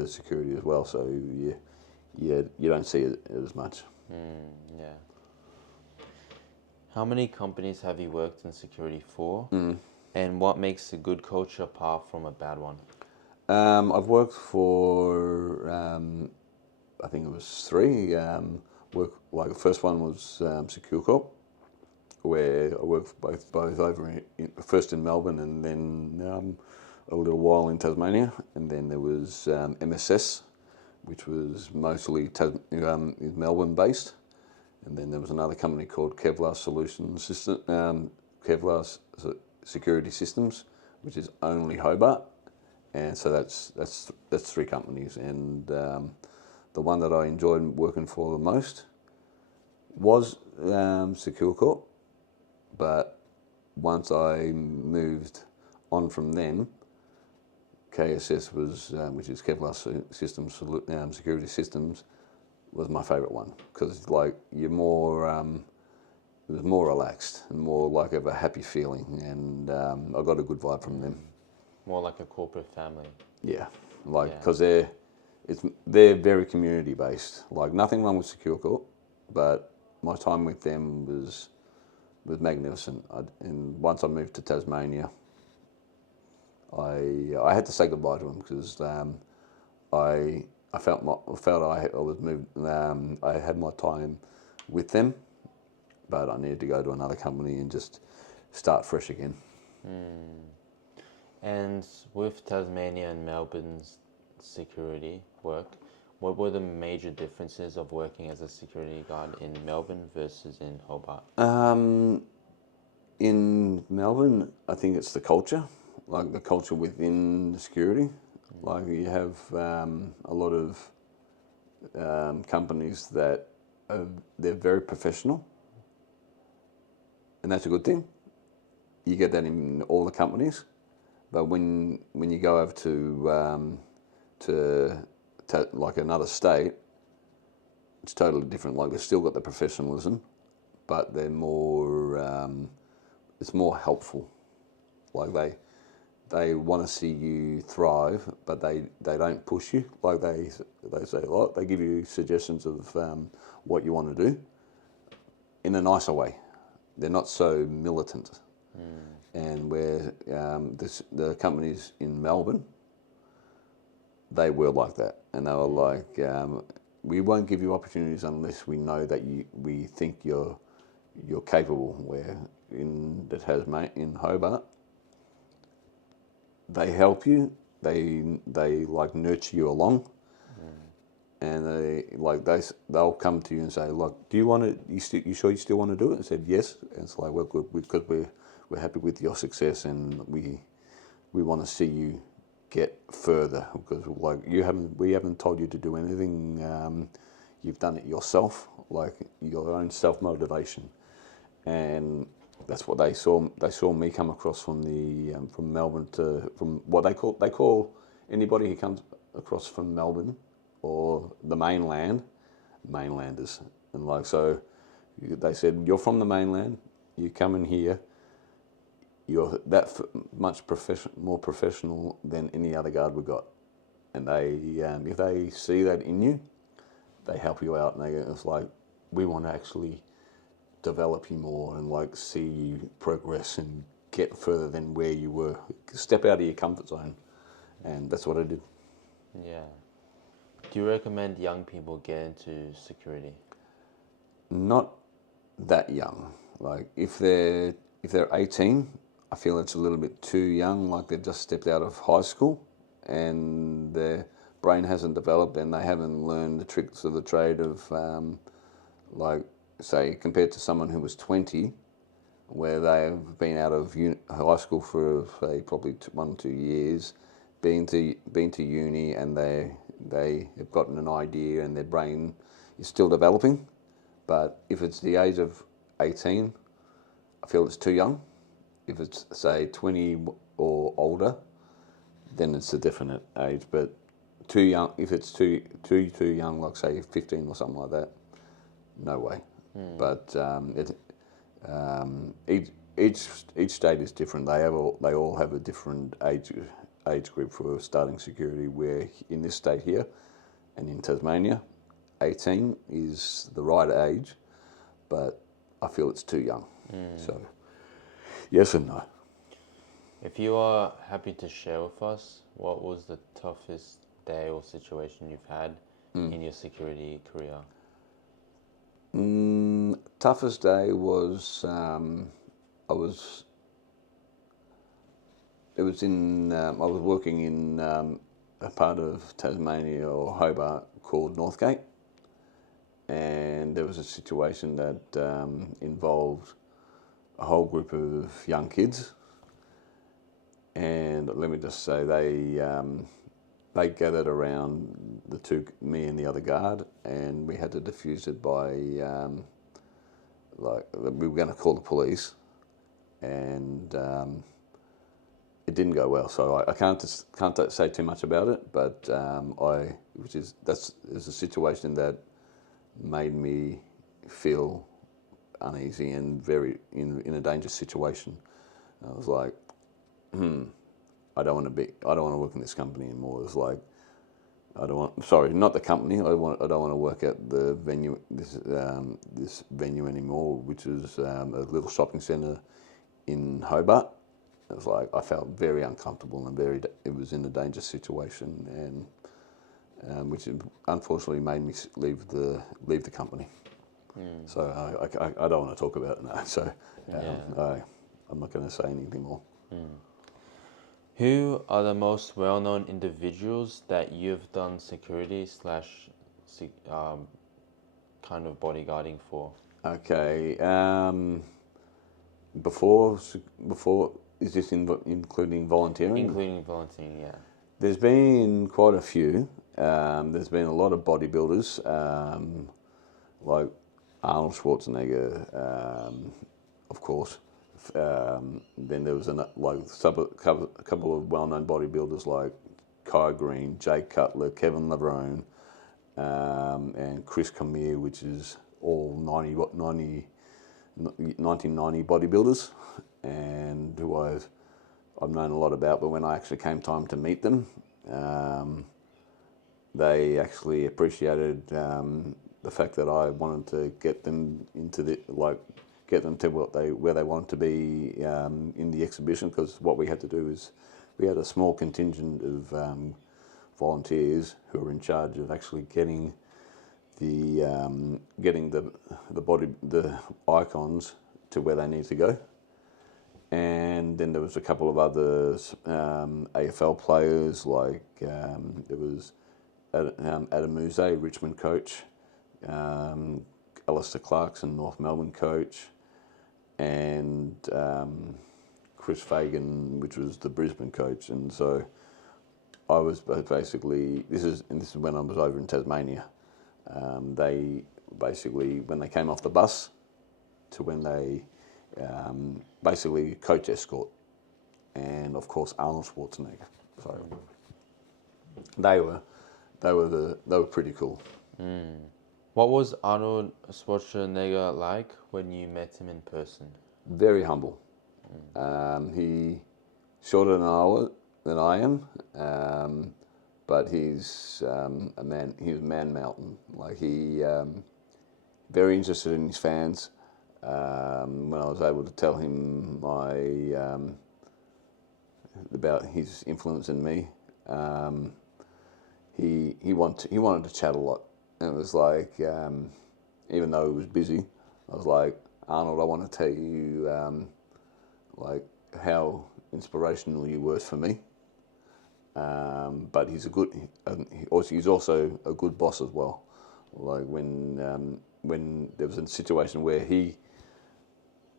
security as well. So you don't see it as much. Yeah. How many companies have you worked in security for? And what makes a good culture apart from a bad one? I've worked for I think it was 3. The first one was Secure Corp, where I worked both over first in Melbourne and then a little while in Tasmania, and then there was MSS, which was mostly Melbourne based, and then there was another company called Kevlar Security Systems, which is only Hobart, and so that's 3 companies, and the one that I enjoyed working for the most was Secure Corp, but once I moved on from them, KSS was, which is Kevlar Systems, Security Systems, was my favourite one, because like you're more, it was more relaxed and more like of a happy feeling, and I got a good vibe from them. More like a corporate family. Yeah, like because they're very community based. Like nothing wrong with Secure Corp, but my time with them was magnificent. And once I moved to Tasmania, I had to say goodbye to them because I felt I was moved. I had my time with them, but I needed to go to another company and just start fresh again. And with Tasmania and Melbourne's security work, what were the major differences of working as a security guard in Melbourne versus in Hobart? In Melbourne, I think it's the culture, like the culture within the security. Like you have a lot of companies that they're very professional, and that's a good thing. You get that in all the companies, but when you go over to like another state, it's totally different. Like they've still got the professionalism, but they're more. It's more helpful. Like they want to see you thrive, but they don't push you. Like they say a lot. They give you suggestions of what you want to do in a nicer way. They're not so militant. And where the companies in Melbourne, they were like that, and they were like, we won't give you opportunities unless we know that we think you're capable. Where in Hobart, they help you, they like nurture you along, and they'll come to you and say, look, do you want to? You sure you still want to do it? And said yes. And it's like, well, good, because we're happy with your success, and we want to see you get further, because like we haven't told you to do anything. You've done it yourself, like your own self motivation, and that's what they saw. They saw me come across from Melbourne from what they call anybody who comes across from Melbourne or the mainlanders, and like so, they said, you're from the mainland, you come in here, you're that much more professional than any other guard we got, and they if they see that in you, they help you out, and it's like, we want to actually develop you more and like see you progress and get further than where you were. Step out of your comfort zone, and that's what I did. Yeah. Do you recommend young people get into security? Not that young. Like if they're 18, I feel it's a little bit too young. Like they've just stepped out of high school and their brain hasn't developed and they haven't learned the tricks of the trade of like, say, compared to someone who was 20, where they've been out of high school for, say, probably 1 or 2 years, been to uni, and they have gotten an idea and their brain is still developing. But if it's the age of 18, I feel it's too young. If it's, say, 20 or older, then it's a definite age. But too young, if it's too young, like say 15 or something like that, no way. But each state is different. They all have a different age group for starting security. Where in this state here, and in Tasmania, 18 is the right age, but I feel it's too young. So yes and no. If you are happy to share with us, what was the toughest day or situation you've had in your security career? Toughest day was I was working in a part of Tasmania or Hobart called Northgate, and there was a situation that involved a whole group of young kids, And let me just say, they gathered around me and the other guard, and we had to defuse it by, we were going to call the police, and it didn't go well. So I can't say too much about it, but that's a situation that made me feel uneasy and very in a dangerous situation. I was like, I don't want to work in this company anymore. It's like, not the company. I don't want to work at the venue, this venue anymore, which is a little shopping centre in Hobart. It was like I felt very uncomfortable and it was in a dangerous situation, and which unfortunately made me leave the company. So I don't want to talk about it now. So I'm not going to say anything more. Who are the most well-known individuals that you've done security / kind of bodyguarding for? Okay. Before is this including volunteering? Including volunteering, yeah. There's been quite a few. There's been a lot of bodybuilders, like Arnold Schwarzenegger, of course. Then there was a couple of well-known bodybuilders like Kai Green, Jake Cutler, Kevin Lavrone, and Chris Cormier, which is all 1990 bodybuilders, and who I've known a lot about. But when I actually came time to meet them, they actually appreciated the fact that I wanted to get them get them to where they wanted to be in the exhibition, because what we had to do is we had a small contingent of volunteers who were in charge of actually getting the icons to where they need to go. And then there was a couple of other AFL players, like there was Adam Muse, Richmond coach, Alistair Clarkson, North Melbourne coach, and Chris Fagan, which was the Brisbane coach. And so I was basically, this is when I was over in Tasmania. They basically, when they came off the bus to when they basically coach escort, and of course Arnold Schwarzenegger. So they were pretty cool. What was Arnold Schwarzenegger like when you met him in person? Very humble. He shorter than I am, but he's a man. He's man mountain. Like he very interested in his fans. When I was able to tell him about his influence in me, he wanted to chat a lot. And it was like, even though he was busy, I was like, Arnold, I want to tell you like how inspirational you were for me. But he's also a good boss as well. Like when there was a situation where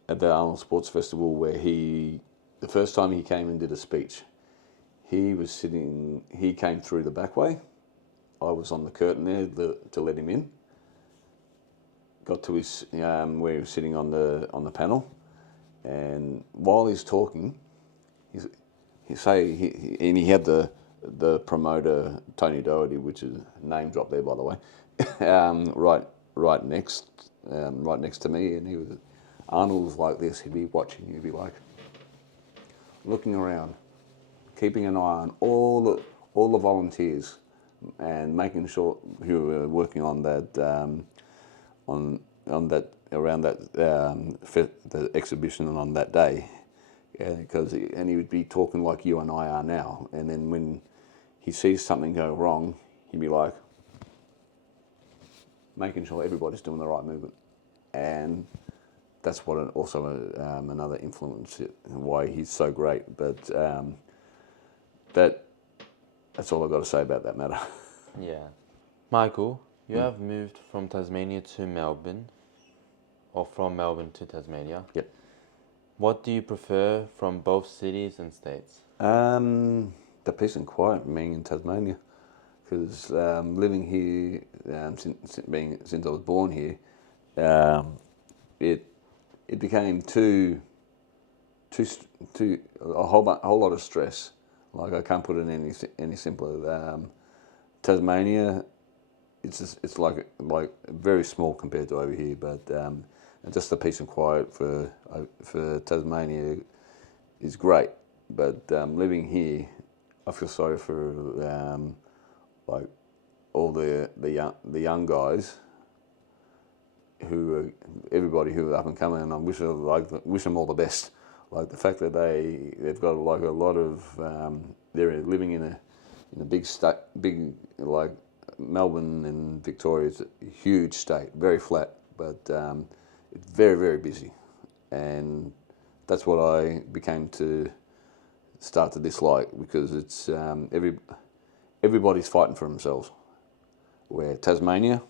at the Arnold Sports Festival, where the first time he came and did a speech, he came through the back way. I was on the curtain there to let him in. Got to his where he was sitting on the panel, and while he's talking, he had the promoter Tony Doherty, which is a name drop there by the way, right next to me, and Arnold was like this. He'd be watching. He'd be like looking around, keeping an eye on all the volunteers, and making sure who were working on that the exhibition on that day, and he would be talking like you and I are now. And then when he sees something go wrong, he'd be like making sure everybody's doing the right movement, and that's what another influence why he's so great. But that's all I've got to say about that matter. Yeah. Michael, you have moved from Tasmania to Melbourne, or from Melbourne to Tasmania. Yep. What do you prefer from both cities and states? The peace and quiet being in Tasmania, because living here since I was born here, it became too a whole lot of stress. Like I can't put it any simpler. Tasmania, it's like very small compared to over here, but and just the peace and quiet for Tasmania is great. But living here, I feel sorry for like all the young guys everybody who are up and coming, and I wish them all the best. Like the fact that they've got like a lot of they're living in a big state, like Melbourne and Victoria is a huge state, very flat, but it's very, very busy, and that's what I became to start to dislike, because it's everybody's fighting for themselves. Where Tasmania,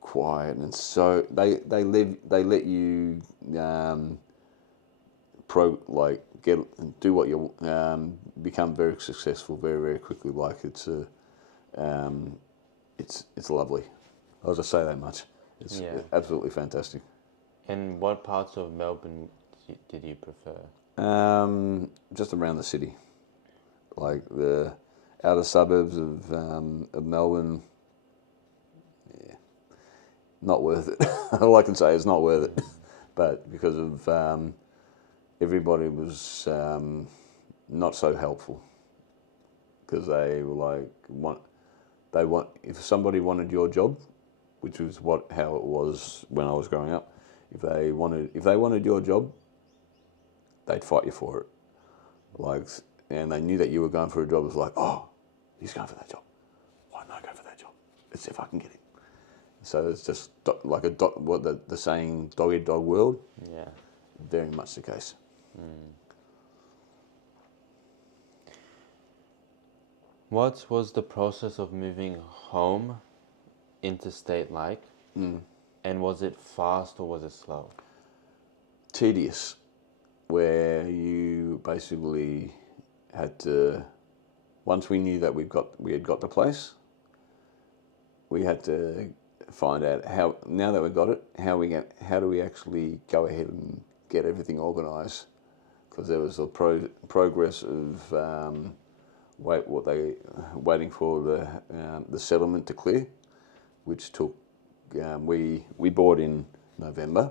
quiet, and so they let you do what you become very successful very, very quickly. Like it's lovely. I'll just say that much. It's absolutely fantastic. And what parts of Melbourne did you prefer? Just around the city, like the outer suburbs of Melbourne. Yeah, not worth it. All I can say is not worth it. But because of everybody was not so helpful, because they were like if somebody wanted your job, which was how it was when I was growing up, if they wanted your job, they'd fight you for it. Like, and they knew that you were going for a job. It was like, oh, he's going for that job. Why don't I go for that job? Let's see if I can get him. So it's just like what the saying, dog eat dog world. Yeah. Very much the case. What was the process of moving home interstate like? And was it fast or was it slow? Tedious, where you basically had to, once we knew that we had got the place, we had to find out how, now that we got it, how do we actually go ahead and get everything organised, because there was a progress of waiting for the settlement to clear, which took we bought in November,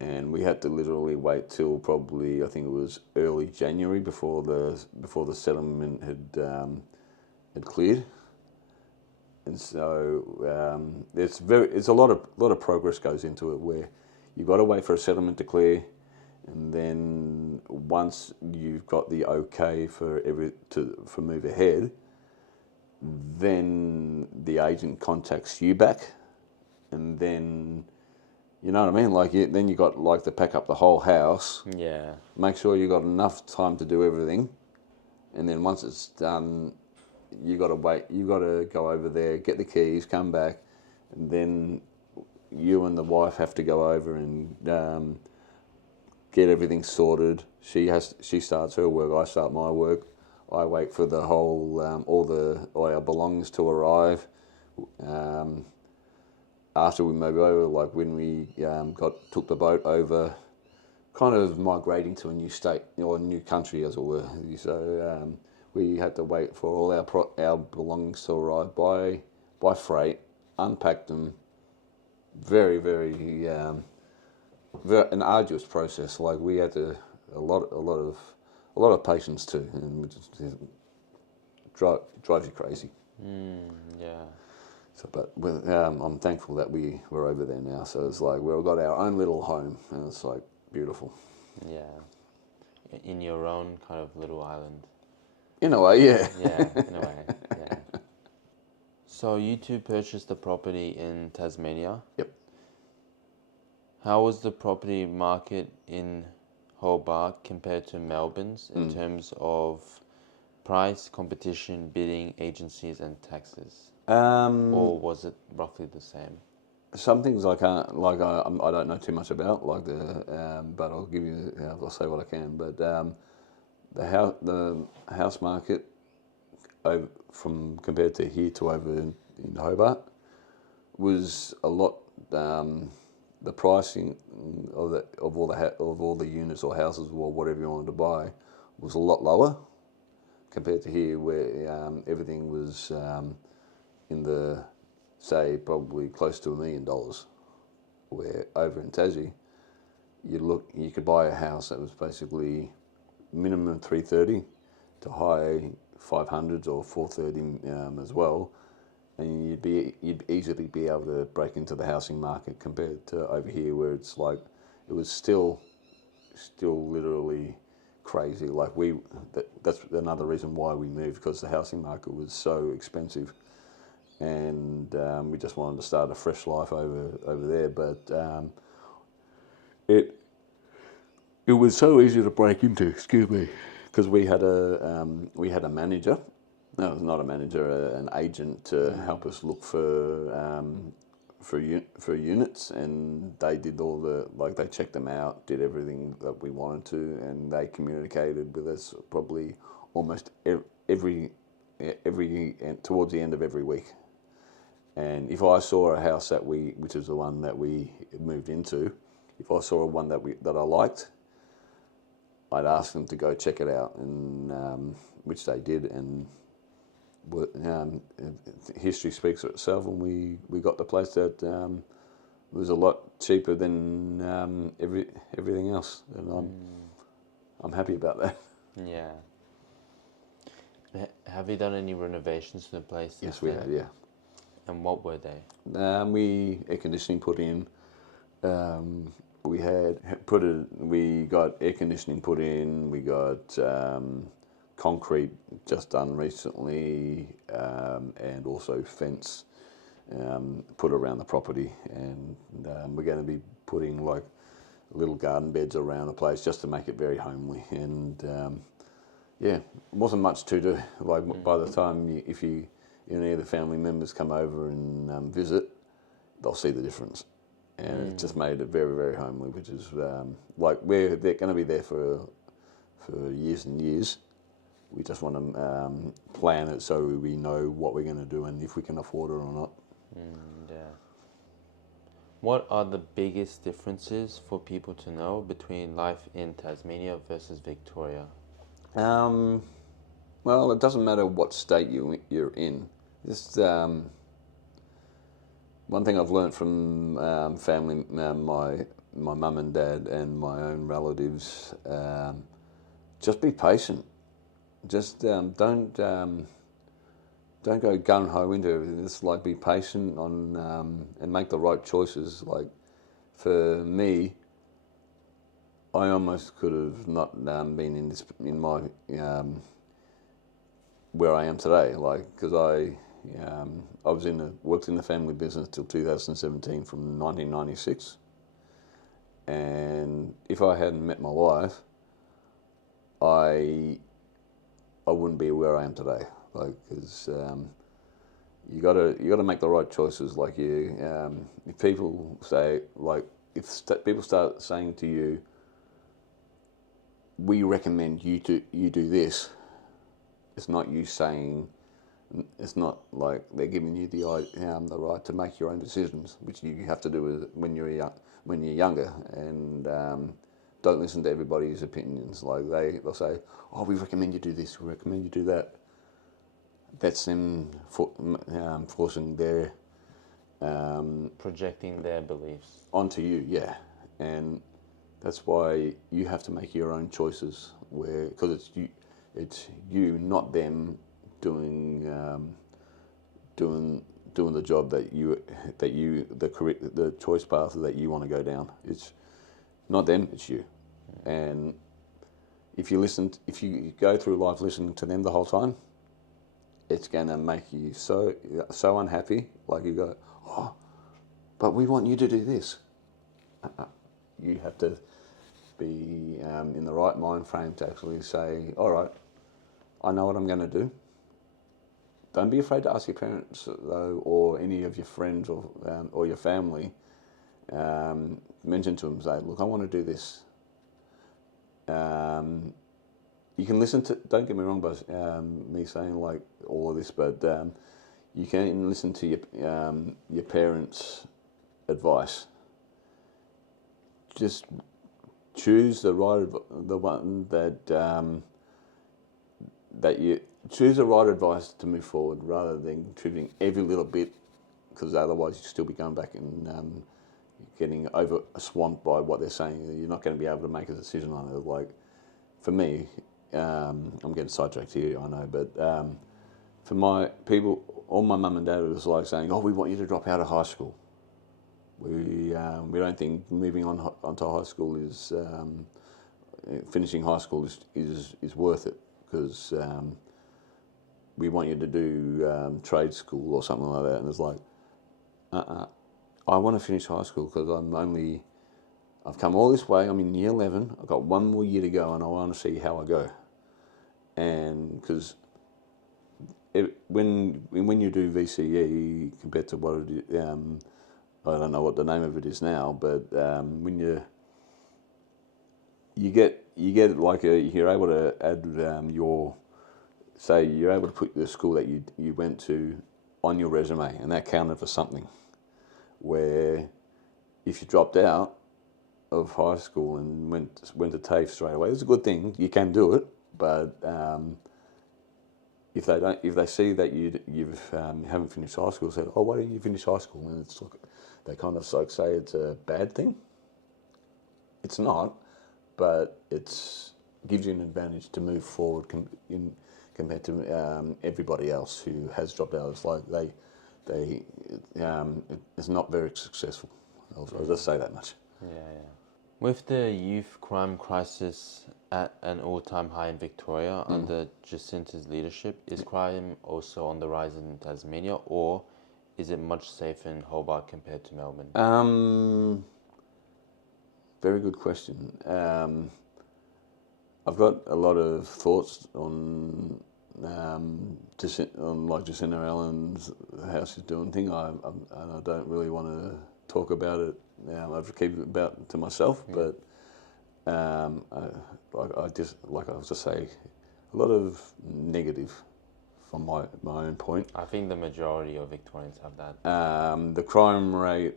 and we had to literally wait till probably, I think it was early January before the settlement had cleared. And so it's a lot of progress goes into it, where you've got to wait for a settlement to clear, and then once you've got the okay for move ahead, then the agent contacts you back, and then, you know what I mean? Like then you got like to pack up the whole house. Yeah. Make sure you got enough time to do everything, and then once it's done, you got to wait. You got to go over there, get the keys, come back, and then you and the wife have to go over and get everything sorted. She starts her work. I start my work. I wait for the whole all our belongings to arrive. After we move over, like when we took the boat over, kind of migrating to a new state or a new country, as it were. So we had to wait for all our belongings to arrive by freight, unpack them. Very, very an arduous process. Like we had a lot of patience too, and it just drives you crazy. Yeah. So, but I'm thankful that we were over there now. So it's like we've got our own little home, and it's like beautiful. Yeah. In your own kind of little island. In a way, yeah. Yeah, in a way, yeah. So you two purchased the property in Tasmania. Yep. How was the property market in Hobart compared to Melbourne's in terms of price, competition, bidding, agencies and taxes? Or was it roughly the same? some things I can't, like I don't know too much about, like but I'll give you, I'll say what I can. But the house market from compared to here to over in Hobart was a lot. The pricing of all the units or houses or whatever you wanted to buy was a lot lower compared to here, where everything was in the, say, probably close to $1 million. Where over in Tassie, you could buy a house that was basically minimum 330 to high 500s or 430 as well, and you'd easily be able to break into the housing market compared to over here, where it's like it was still literally crazy. Like that's another reason why we moved, because the housing market was so expensive, and we just wanted to start a fresh life over there. But it was so easy to break into. Excuse me, because we had a manager. No, not a manager, an agent to help us look for units, and they did all they checked them out, did everything that we wanted to, and they communicated with us probably almost every towards the end of every week. And if I saw a house which is the one that we moved into, if I saw one that I liked, I'd ask them to go check it out, and which they did, and history speaks for itself, and we got the place that was a lot cheaper than everything else, and I'm happy about that. Yeah. Have you done any renovations to the place? Yes, we have. Yeah. And what were they? We air conditioning put in. We got air conditioning put in. We got concrete just done recently, and also fence put around the property, and we're going to be putting like little garden beds around the place just to make it very homely. And yeah, it wasn't much to do. Like by the time if any of the family members come over and visit, they'll see the difference. And it just made it very, very homely, which is they're going to be there for years and years. We just want to plan it so we know what we're going to do and if we can afford it or not. Yeah. What are the biggest differences for people to know between life in Tasmania versus Victoria? Well, it doesn't matter what state you're in. Just one thing I've learned from family, my mum and dad and my own relatives, just be patient. Just don't go gung ho into everything. Just like be patient and make the right choices. Like for me, I almost could have not been in my where I am today. Like because I worked in the family business till 2017 from 1996, and if I hadn't met my wife, I wouldn't be where I am today. Like, because you gotta make the right choices. Like if people say people start saying to you, we recommend you do this. It's not you saying. It's not like they're giving you the right to make your own decisions, which you have to do when you're younger, and don't listen to everybody's opinions. Like they'll say, "Oh, we recommend you do this. We recommend you do that." That's them forcing their Projecting their beliefs onto you, yeah, and that's why you have to make your own choices. Because it's you, not them, doing the job the choice path that you want to go down. It's not them, it's you. And if you go through life listening to them the whole time, it's gonna make you so unhappy. Like you go, oh, but we want you to do this. You have to be in the right mind frame to actually say, all right, I know what I'm going to do. don't be afraid to ask your parents though, or any of your friends or your family. Mention to them, say, look, I want to do this. You can listen to. Don't get me wrong by me saying like all of this, but you can listen to your parents' advice. Just choose the one that you choose the right advice to move forward, rather than contributing every little bit, because otherwise you'll still be going back and getting over swamped by what they're saying. You're not going to be able to make a decision on it. Like for me, I'm getting sidetracked here, I know, but for my people, all my mum and dad was like saying, "Oh, we want you to drop out of high school. We don't think moving onto high school is finishing high school is worth it, because we want you to do trade school or something like that." And it's like, I want to finish high school because I've come all this way. I'm in year 11. I've got one more year to go, and I want to see how I go. And because when you do VCE compared to what it is, I don't know what the name of it is now, but when you get like you're able to add you're able to put the school that you went to on your resume, and that counted for something. Where if you dropped out of high school and went to TAFE straight away, it's a good thing. You can do it, but if they see that you haven't finished high school, say, "Oh, why didn't you finish high school?" And it's like they kind of like say it's a bad thing. It's not, but it gives you an advantage to move forward compared to everybody else who has dropped out. It's like it's not very successful. I'll just say that much. Yeah. With the youth crime crisis at an all-time high in Victoria under Jacinta's leadership, is crime also on the rise in Tasmania, or is it much safer in Hobart compared to Melbourne? Very good question. I've got a lot of thoughts on like Jacinta Allen's how she's doing thing. And I don't really want to talk about it. I keep it to myself. But I just say a lot of negative from my own point. I think the majority of Victorians have that. The crime rate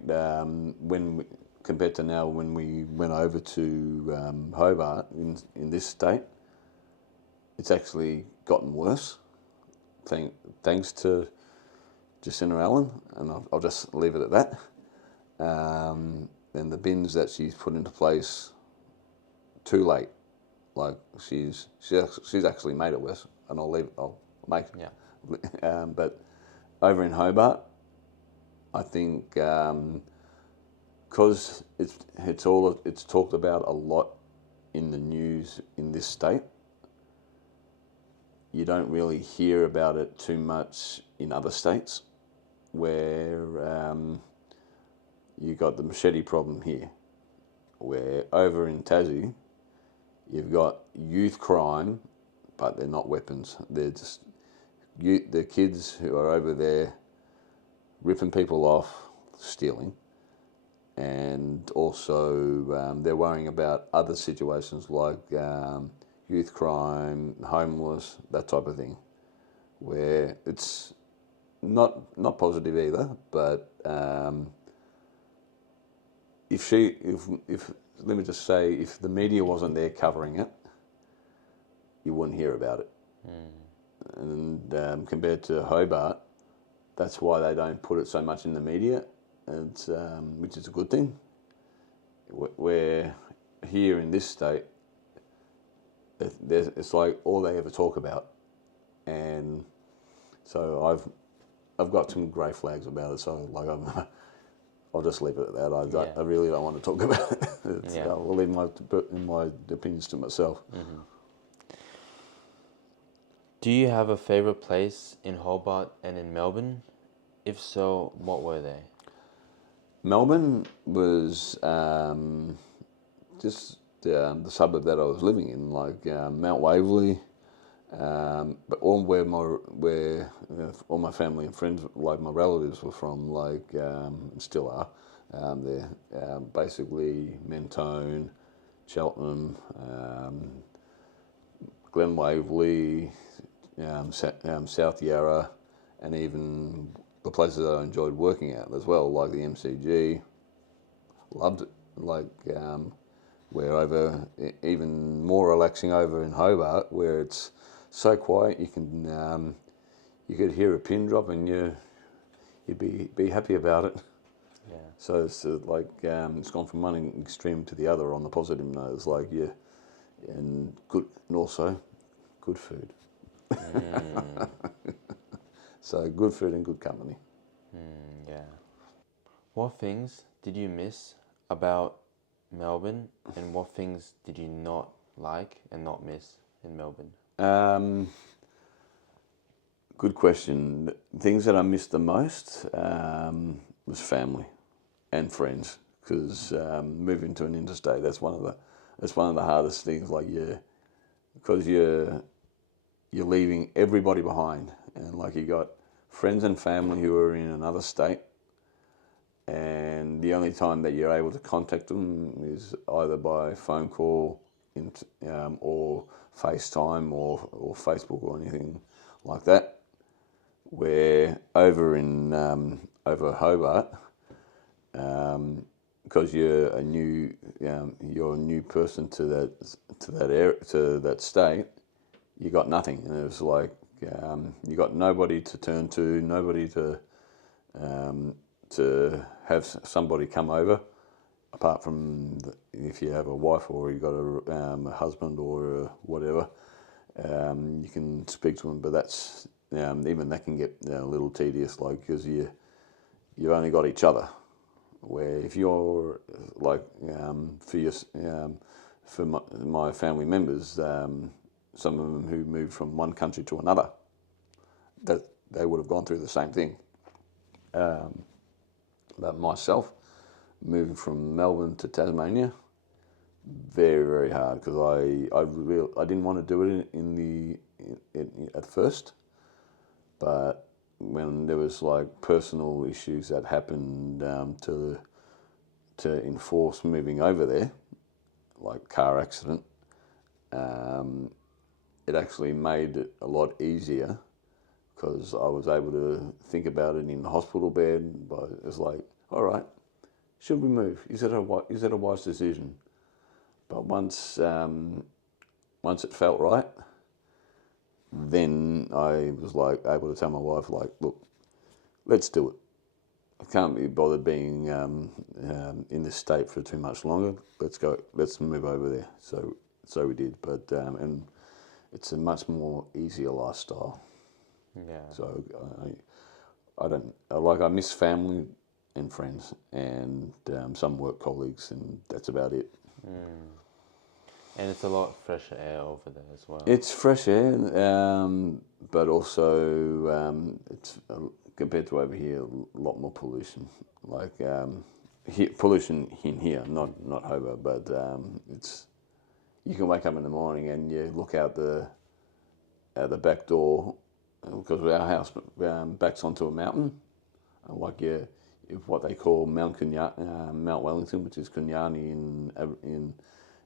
compared to now when we went over to Hobart in this state, it's actually gotten worse. Thanks to Jacinta Allen, and I'll just leave it at that. And the bins that she's put into place too late. Like she's actually made it worse, and I'll make it. Yeah. But over in Hobart, I think because it's talked about a lot in the news in this state, you don't really hear about it too much in other states, where you got the machete problem here, where over in Tassie, you've got youth crime, but they're not weapons. They're just the kids who are over there ripping people off, stealing, and also they're worrying about other situations like youth crime, homeless, that type of thing, where it's not positive either. But if let me just say, if the media wasn't there covering it, you wouldn't hear about it. And compared to Hobart, that's why they don't put it so much in the media, which is a good thing. Where here in this state, it's like all they ever talk about, and so I've got some grey flags about it. So like I'll just leave it at that. I really don't want to talk about it. I'll leave my opinions to myself. Mm-hmm. Do you have a favourite place in Hobart and in Melbourne? If so, what were they? Melbourne was just the suburb that I was living in, like Mount Waverley, But all my family and friends, like my relatives, were from, like, and still are. They're basically Mentone, Cheltenham, Glen Waverley, South Yarra, and even the places that I enjoyed working at as well, like the MCG. Loved it. Like, we're over, even more relaxing over in Hobart, where it's so quiet you can you could hear a pin drop and you'd be happy about it. Yeah. So it's like it's gone from one extreme to the other on the positive note. It's like and also good food. So good food and good company. Yeah. What things did you miss about Melbourne, and what things did you not like and not miss in Melbourne? Good question. Things that I missed the most was family and friends, because moving to an interstate, that's one of the hardest things. Like, because you're leaving everybody behind, and like you got friends and family who are in another state, and the only time that you're able to contact them is either by phone call, or FaceTime, or Facebook, or anything like that. Where over in over Hobart, because you're a new person to that area, to that state, you got nothing, and it was like you got nobody to turn to, nobody to have somebody come over, apart from if you have a wife or you got a husband or whatever, you can speak to them. But that's even that can get a little tedious, like, because you've only got each other. Where if you're like for my family members, some of them who moved from one country to another, that they would have gone through the same thing. But myself, moving from Melbourne to Tasmania, very, very hard, because I didn't want to do it at first, but when there was like personal issues that happened to enforce moving over there, like car accident, it actually made it a lot easier, because I was able to think about it in the hospital bed. But it was like, all right, should we move? Is it a wise decision? But once it felt right, then I was like able to tell my wife, like, look, let's do it. I can't be bothered being in this state for too much longer. Let's go. Let's move over there. So we did. But and it's a much more easier lifestyle. Yeah. So I miss family and friends and some work colleagues, and that's about it. And it's a lot fresher air over there as well. It's fresh air, but also it's compared to over here, a lot more pollution. Like pollution in here, not Hobart, but it's, you can wake up in the morning and you look out the back door, because our house backs onto a mountain, like what they call Mount Wellington, which is Kunyani in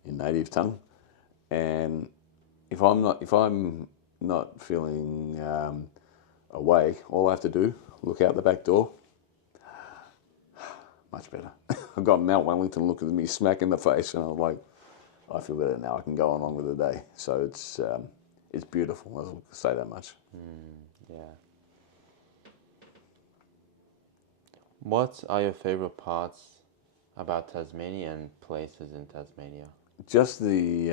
native tongue. And if I'm not feeling awake, all I have to do, look out the back door, much better. I've got Mount Wellington looking at me smack in the face, and I'm like, I feel better now. I can go along with the day. So it's beautiful. I'll say that much. Yeah. What are your favorite parts about Tasmania and places in Tasmania? Just the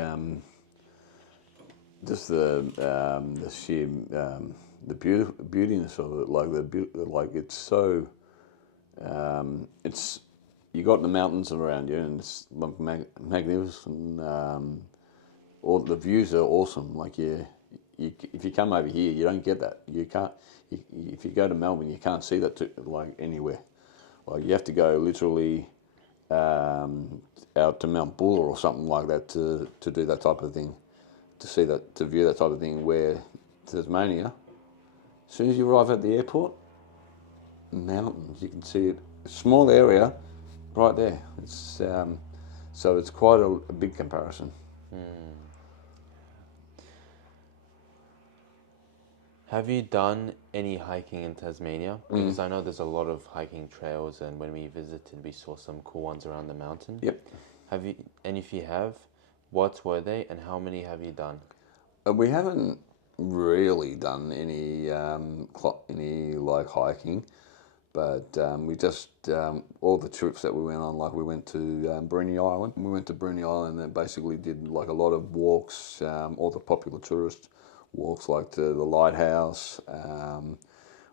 sheer the beautiness of it, like it's so it's, you got the mountains around you, and it's like magnificent. All the views are awesome. Like if you come over here, you don't get that. You can't. If you go to Melbourne, you can't see that like anywhere. Like you have to go literally out to Mount Buller or something like that to do that type of thing, see that, to view that type of thing. Where Tasmania, as soon as you arrive at the airport, mountains, you can see it. A small area, right there. It's so it's quite a big comparison. Have you done any hiking in Tasmania? Because I know there's a lot of hiking trails, and when we visited, we saw some cool ones around the mountain. Yep. Have you? And if you have, what were they, and how many have you done? We haven't really done any like hiking, but we just all the trips that we went on. Like we went to Bruny Island. We went to Bruny Island and basically did like a lot of walks, all the popular tourist walks, like to the lighthouse.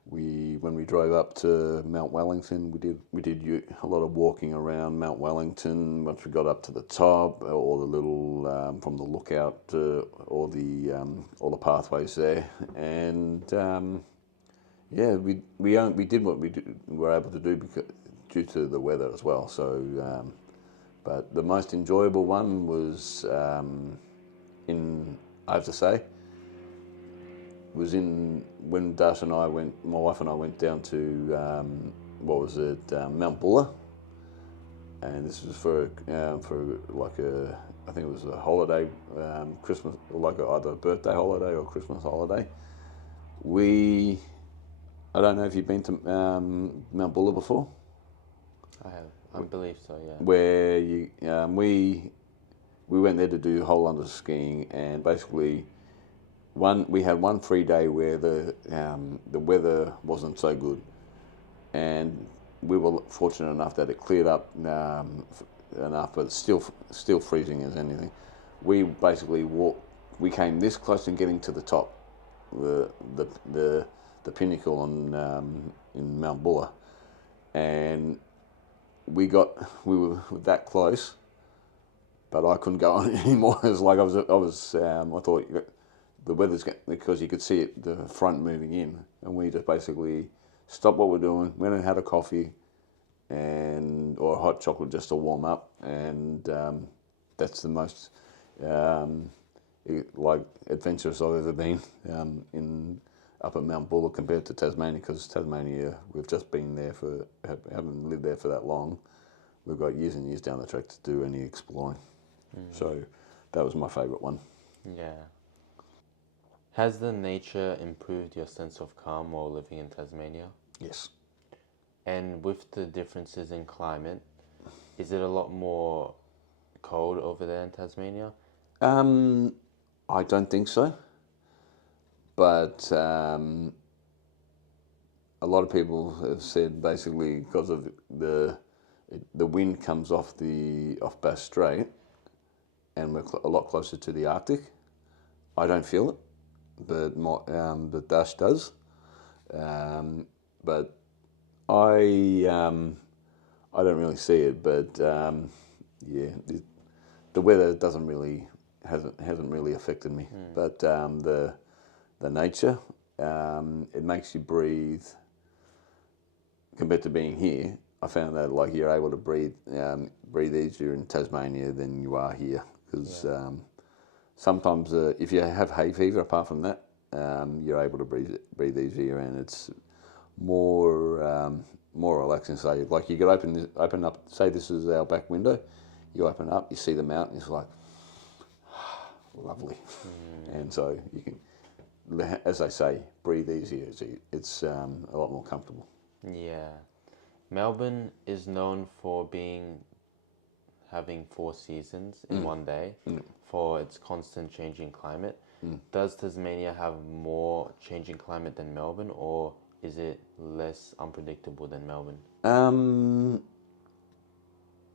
When we drove up to Mount Wellington, we did a lot of walking around Mount Wellington. Once we got up to the top, all the little from the lookout to all the pathways there, and yeah, we did what we were able to do due to the weather as well. So, but the most enjoyable one was I have to say, was when Dash and I went, my wife and I went down to Mount Buller, and this was for like I think it was a holiday, Christmas, like either a birthday holiday or Christmas holiday. I don't know if you've been to Mount Buller before. I have. I believe so. Yeah. Where we went there to do whole under skiing, and basically we had one free day where the weather wasn't so good, and we were fortunate enough that it cleared up enough, but still freezing as anything. We basically we came this close to getting to the top, the pinnacle in Mount Buller, and we were that close, but I couldn't go on anymore. It was like I thought the weather's because you could see it, the front moving in, and we just basically stopped what we're doing, went and had a coffee or a hot chocolate just to warm up, and that's the most like adventurous I've ever been up at Mount Buller compared to Tasmania, because Tasmania, we've just been there haven't lived there for that long. We've got years and years down the track to do any exploring. So that was my favourite one. Yeah. Has the nature improved your sense of calm while living in Tasmania? Yes. And with the differences in climate, is it a lot more cold over there in Tasmania? I don't think so. But a lot of people have said basically because of the wind comes off Bass Strait, and we're a lot closer to the Arctic. I don't feel it, but Dash does. But I don't really see it. But yeah, the weather hasn't really affected me. But the nature, it makes you breathe. Compared to being here, I found that like you're able to breathe easier in Tasmania than you are here, because sometimes if you have hay fever, apart from that, you're able to breathe easier, and it's more relaxing. So like you could open up. Say this is our back window. You open up, you see the mountain. It's like lovely, and so you can, as they say, breathe easier. It's a lot more comfortable. Yeah. Melbourne is known for having 4 seasons in one day, for its constant changing climate. Does Tasmania have more changing climate than Melbourne, or is it less unpredictable than Melbourne? I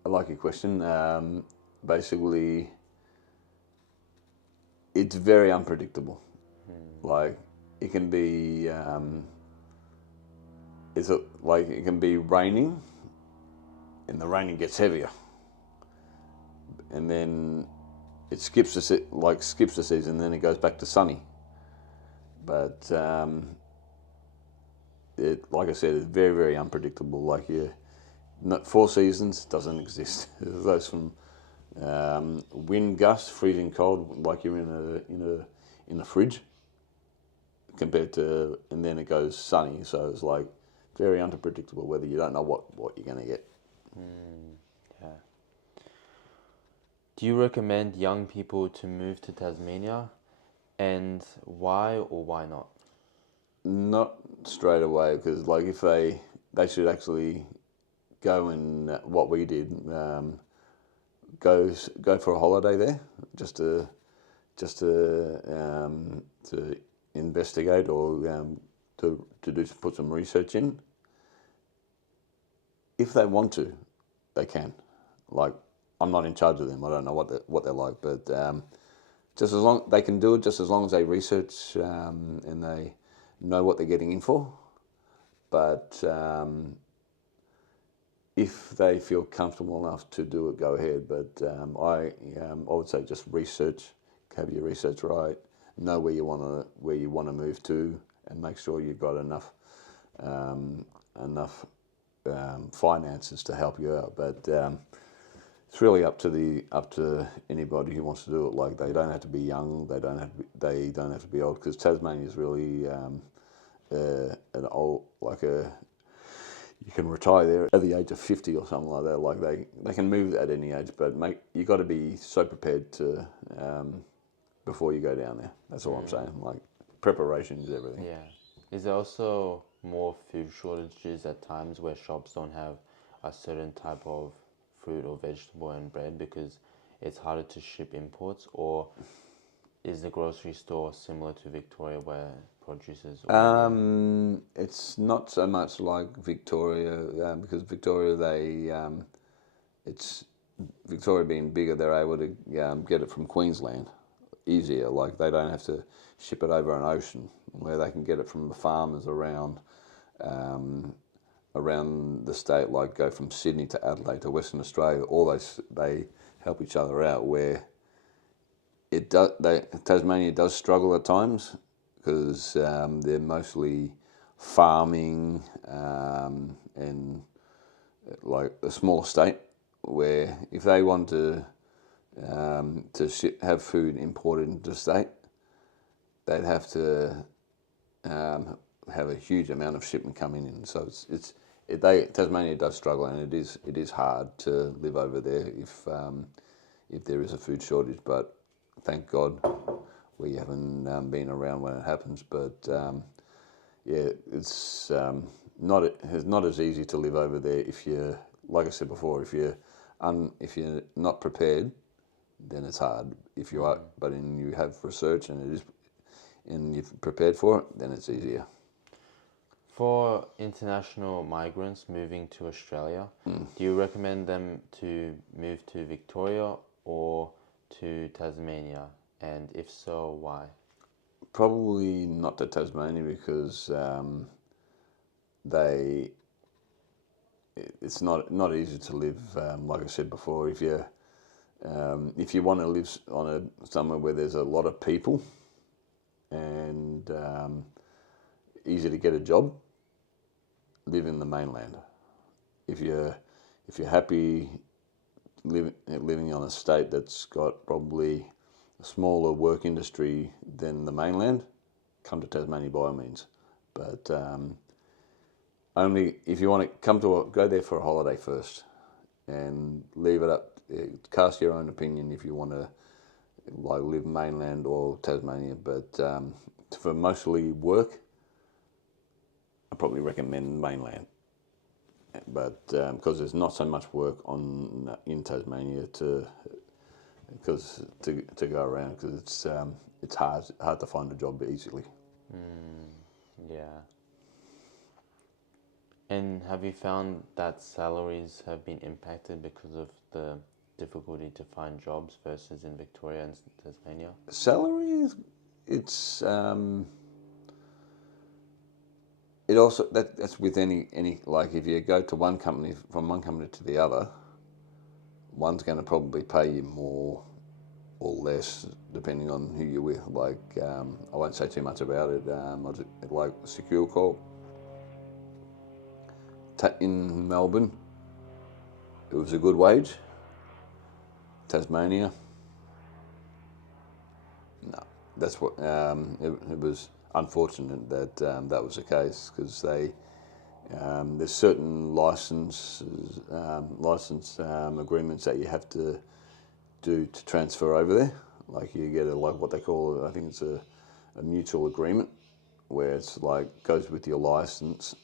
like your question. Basically, it's very unpredictable. Like it can be, it can be raining, and the raining gets heavier, and then it skips the season, then it goes back to sunny. But like I said, it's very, very unpredictable. Like 4 seasons doesn't exist. Those from Wind gusts, freezing cold, like you're in a fridge. Compared to, and then it goes sunny, so it's like very unpredictable weather. You don't know what you're going to get. Yeah. Do you recommend young people to move to Tasmania, and why or why not? Not straight away, because like if they should actually go and what we did, go for a holiday there, just to investigate or to put some research in. If they want to, they can. Like, I'm not in charge of them. I don't know what they're like, but just as long they can do it, just as long as they research and they know what they're getting in for. But if they feel comfortable enough to do it, go ahead. But I would say just research, have your research right, know where you want to move to, and make sure you've got enough finances to help you out. But it's really up to anybody who wants to do it. Like, they don't have to be young, they don't have to be old, because Tasmania is really an old, you can retire there at the age of 50 or something like that. Like, they can move at any age, but you got to be so prepared to before you go down there. That's all I'm saying. Like, preparation is everything. Yeah. Is there also more food shortages at times where shops don't have a certain type of fruit or vegetable and bread because it's harder to ship imports, or is the grocery store similar to Victoria where produces? It's not so much like Victoria, because Victoria, it's Victoria being bigger, they're able to get it from Queensland easier. Like, they don't have to ship it over an ocean, where they can get it from the farmers around the state, like go from Sydney to Adelaide to Western Australia. All those, they help each other out. Where Tasmania does struggle at times, because they're mostly farming and like a small state, where if they want to have food imported into the state, they'd have to have a huge amount of shipment coming in. So Tasmania does struggle, and it is hard to live over there if there is a food shortage. But thank God we haven't been around when it happens. But yeah, it's not as easy to live over there if you're, like I said before, if you're not prepared, then it's hard. If you are, but you have research and you've prepared for it, then it's easier. For international migrants moving to Australia, do you recommend them to move to Victoria or to Tasmania? And if so, why? Probably not to Tasmania, because it's not easy to live. Like I said before, if you want to live somewhere where there's a lot of people and easy to get a job, live in the mainland. If you're happy living on a state that's got probably a smaller work industry than the mainland, come to Tasmania by all means. But only if you want to go there for a holiday first, and leave it up. Cast your own opinion if you want to live mainland or Tasmania. But for mostly work, I probably recommend mainland. But because there's not so much work in Tasmania to go around, because it's hard to find a job easily. Yeah. And have you found that salaries have been impacted because of the difficulty to find jobs versus in Victoria and Tasmania? Salaries, it's it also that's with any like, if you go to one company, from one company to the other, one's going to probably pay you more or less depending on who you're with. Like, I won't say too much about it. Like Secure Corp in Melbourne, it was a good wage. Tasmania. No, that's what. It was unfortunate that that was the case, because there's certain license agreements that you have to do to transfer over there. Like you get like what they call, I think it's a mutual agreement, where it's like goes with your license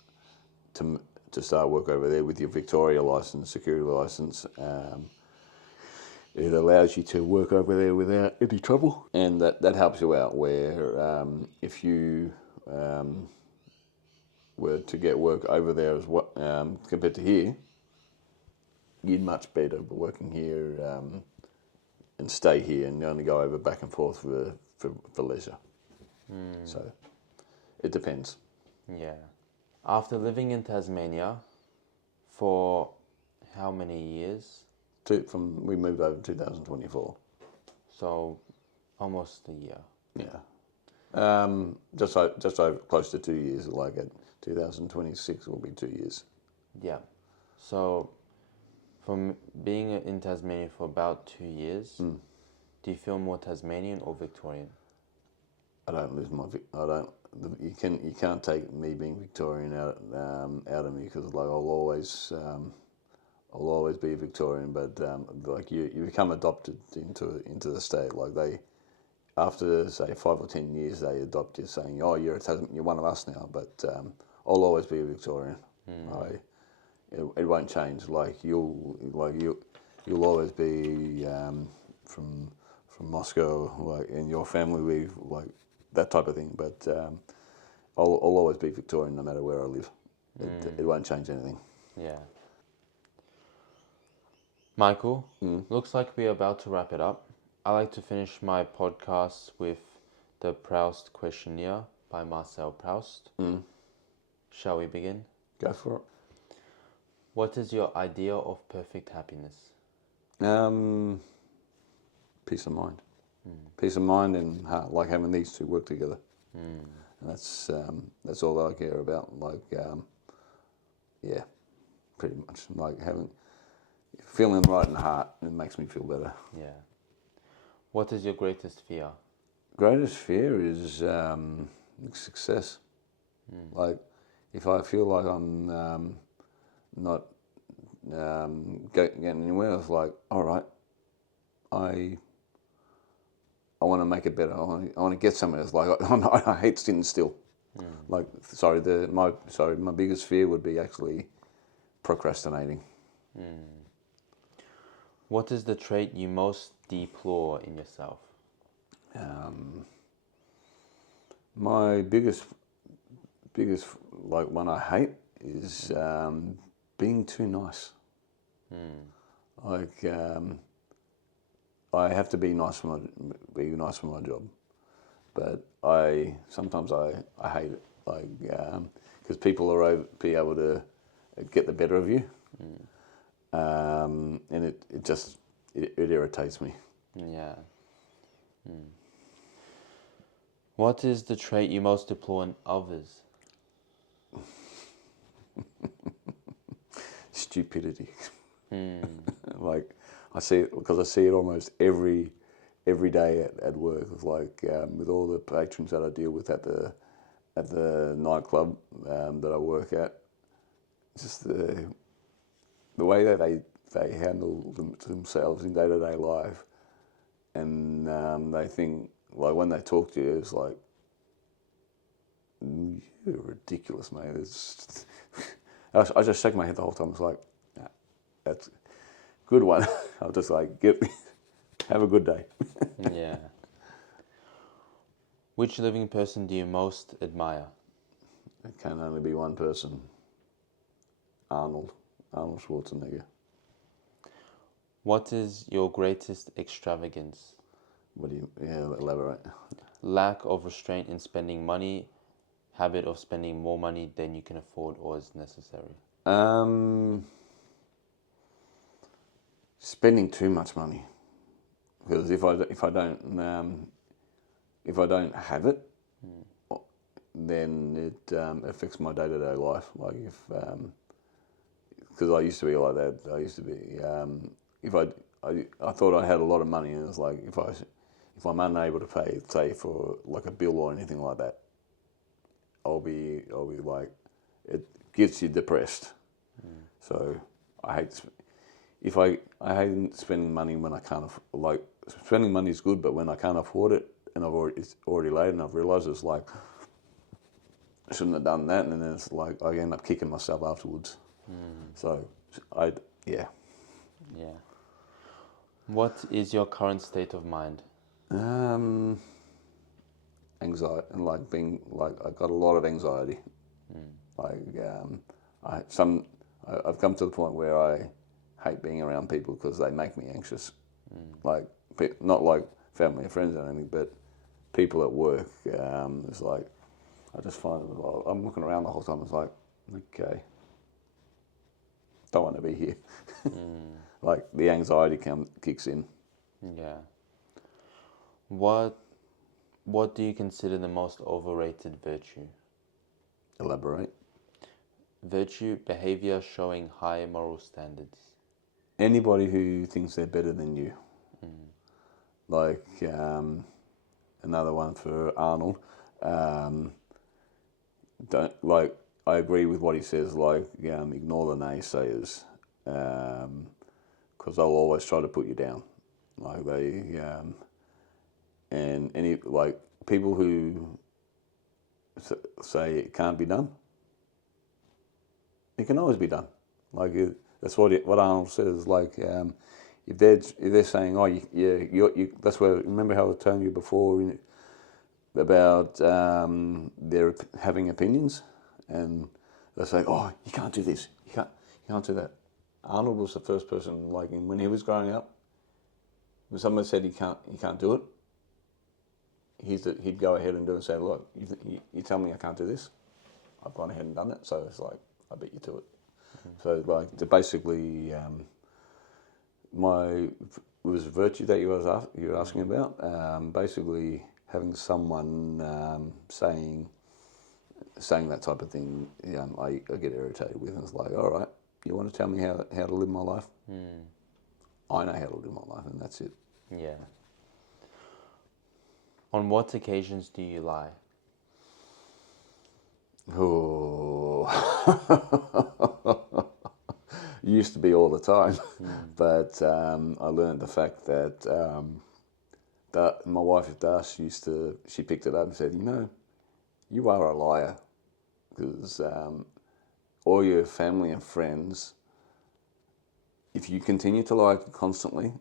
to start work over there with your Victoria license, security license. It allows you to work over there without any trouble, and that helps you out. Where if you were to get work over there as well, compared to here, you'd much better working here and stay here and only go over back and forth for leisure. So it depends. Yeah. After living in Tasmania for how many years? We moved over in 2024. So almost a year. Yeah. Just over close to 2 years. Like at 2026 will be 2 years. Yeah. So from being in Tasmania for about 2 years, do you feel more Tasmanian or Victorian? I don't lose my. I don't. You can't take me being Victorian out of me, because like I'll always be Victorian. But like you become adopted into the state. Like after say 5 or 10 years, they adopt you, saying, "Oh, you're one of us now." But I'll always be a Victorian. It won't change. Like you'll always be from Moscow, like in your family, like that type of thing. But I'll always be Victorian no matter where I live. It won't change anything. Yeah. Michael, looks like we're about to wrap it up. I like to finish my podcast with the Proust Questionnaire by Marcel Proust. Shall we begin? Go for it. What is your idea of perfect happiness? Peace of mind. Peace of mind, and like having these two work together. And that's all I care about. Like, yeah, pretty much. Like feeling right in the heart, it makes me feel better. Yeah. What is your greatest fear? Greatest fear is success. Like, if I feel like I'm not getting anywhere, it's like, all right, I want to make it better. I want to get somewhere. It's like I hate sitting still. Like, my biggest fear would be actually procrastinating. What is the trait you most deplore in yourself? My biggest like one I hate is being too nice. Like I have to be nice for my job, but sometimes I hate it. Like because people are be able to get the better of you, and it just irritates me. Yeah. What is the trait you most deplore in others? Stupidity. Like I see it almost every day at work. It's like with all the patrons that I deal with at the nightclub that I work at, just the way that they handle themselves in day-to-day life, and they think, like, when they talk to you, it's like, you're ridiculous, mate. I just shake my head the whole time. It's like, nah, that's a good one. I'll just like have a good day. Yeah. Which living person do you most admire? It can only be one person. Arnold Schwarzenegger. What is your greatest extravagance? Elaborate. Lack of restraint in spending money, habit of spending more money than you can afford or is necessary. Spending too much money, because if I don't have it, then it affects my day-to-day life. Like because I used to be like that. I used to be if I thought I had a lot of money, and it's like if I'm unable to pay, say, for like a bill or anything like that, I'll be like, it gets you depressed. So I hate I hate spending money when I can't like spending money is good, but when I can't afford it and it's already late and I've realised it's like I shouldn't have done that, and then it's like I end up kicking myself afterwards. So yeah. What is your current state of mind? Anxiety, and I got a lot of anxiety. I've come to the point where I hate being around people because they make me anxious. Like not like family and friends or anything, but people at work. It's like I just find I'm looking around the whole time. It's like, okay, don't want to be here. Like the anxiety kicks in. Yeah. What do you consider the most overrated virtue? Elaborate. Virtue, behavior showing high moral standards. Anybody who thinks they're better than you. Like another one for Arnold. I agree with what he says. Like ignore the naysayers, because they'll always try to put you down. Like and any like people who say it can't be done. It can always be done. Like that's what Arnold says. Like if they're saying, oh you that's where, remember how I was telling you before about they're having opinions, and they say, oh, you can't do this, you can't do that. Arnold was the first person, like when he was growing up, when someone said he can't do it, he'd go ahead and do it and say, look, you tell me I can't do this, I've gone ahead and done it, so it's like I beat you to it. So like basically, it was virtue that you were asking about. Basically, having someone saying that type of thing, I get irritated with. And it's like, all right, you want to tell me how to live my life? I know how to live my life, and that's it. Yeah. On what occasions do you lie? Oh, used to be all the time, but I learned the fact that that my wife Das she picked it up and said, you are a liar, because all your family and friends, if you continue to lie constantly,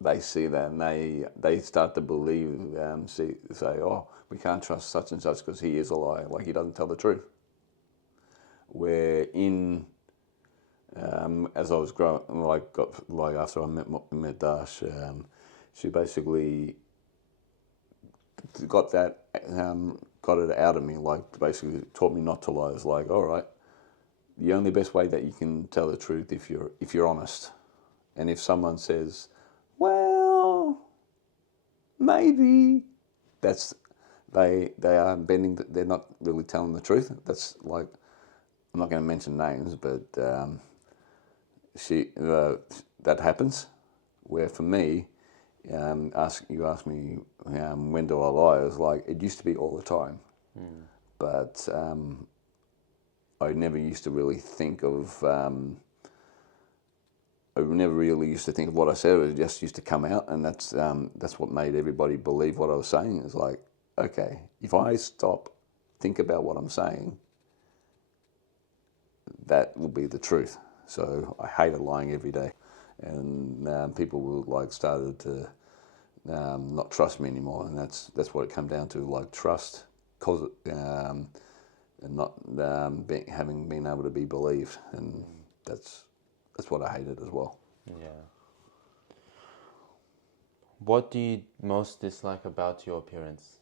they see that and they start to believe, say, oh, we can't trust such and such because he is a liar, like he doesn't tell the truth. Where as I was growing, after I met Dash, she basically got it out of me, like basically taught me not to lie. It's like, all right, the only best way that you can tell the truth if you're honest, and if someone says, well, maybe, they are bending. They're not really telling the truth. That's like, I'm not going to mention names, but that happens. Where for me, you ask me when do I lie? It's like it used to be all the time, but I never used to really think of. I never really used to think of what I said. It just used to come out, and that's what made everybody believe what I was saying. It's like, okay, if I think about what I'm saying, that will be the truth. So I hated lying every day, and people were started to not trust me anymore, and that's what it came down to, like trust, and not having been able to be believed, and that's what I hated as well. Yeah. What do you most dislike about your appearance?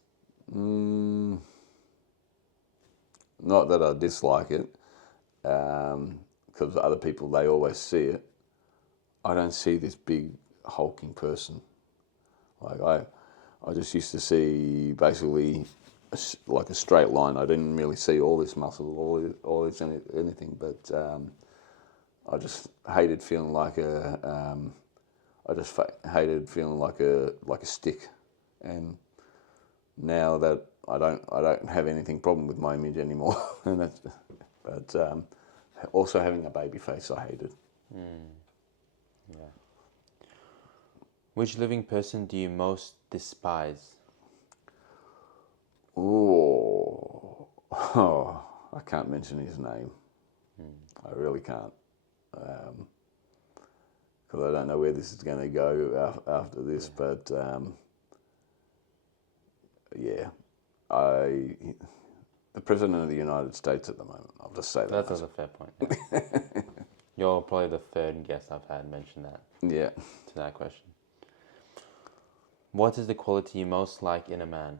Not that I dislike it, because other people, they always see it. I don't see this big hulking person. Like I just used to see basically like a straight line. I didn't really see all this muscle, all this anything, but I just hated feeling like I just hated feeling like a stick. And now that I don't have anything problem with my image anymore. And but also having a baby face, I hated. Yeah. Which living person do you most despise? Oh, I can't mention his name. I really can't. Because I don't know where this is going to go after this, but yeah, the President of the United States at the moment. I'll just say that. That's a fair point. Yeah. You're probably the third guest I've had mention that. Yeah. To that question. What is the quality you most like in a man?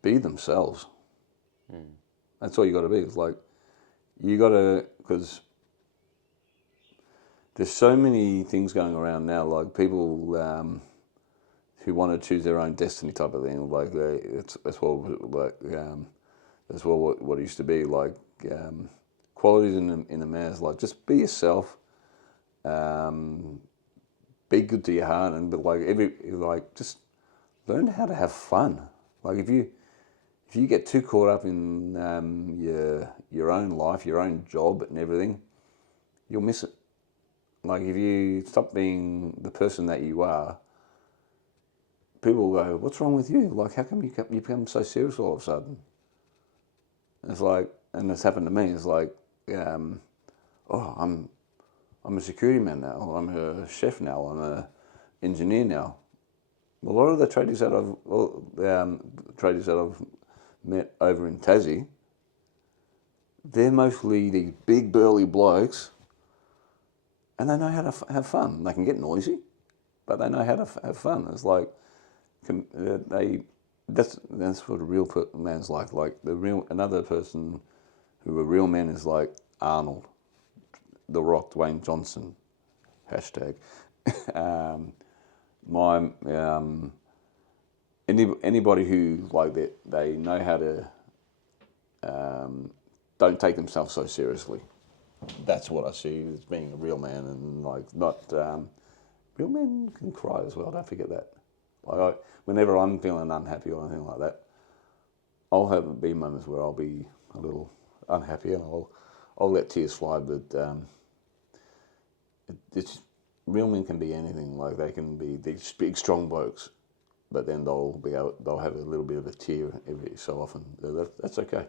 Be themselves. That's all you got to be. It's like you got to, because there's so many things going around now. Like people who want to choose their own destiny type of thing. Like that's what it used to be. Like qualities in a man is like just be yourself. Be good to your heart, and just learn how to have fun. Like if you get too caught up in your own life, your own job, and everything, you'll miss it. Like if you stop being the person that you are, people will go, "What's wrong with you? Like how come you become so serious all of a sudden?" And it's like, and it's happened to me. It's like, I'm a security man now. I'm a chef now. I'm a engineer now. A lot of the tradies that I've met over in Tassie, they're mostly these big burly blokes, and they know how to have fun. They can get noisy, but they know how to have fun. It's like that's what a real man's like. Like another person who a real man is like Arnold, The Rock, Dwayne Johnson, hashtag. Anybody who like they know how to don't take themselves so seriously. That's what I see as being a real man, and like not real men can cry as well. Don't forget that. Like whenever I'm feeling unhappy or anything like that, I'll be moments where I'll be a little unhappy and I'll let tears fly. But it's real men can be anything. Like they can be these big strong blokes, but then they'll have a little bit of a tear every so often. That's okay.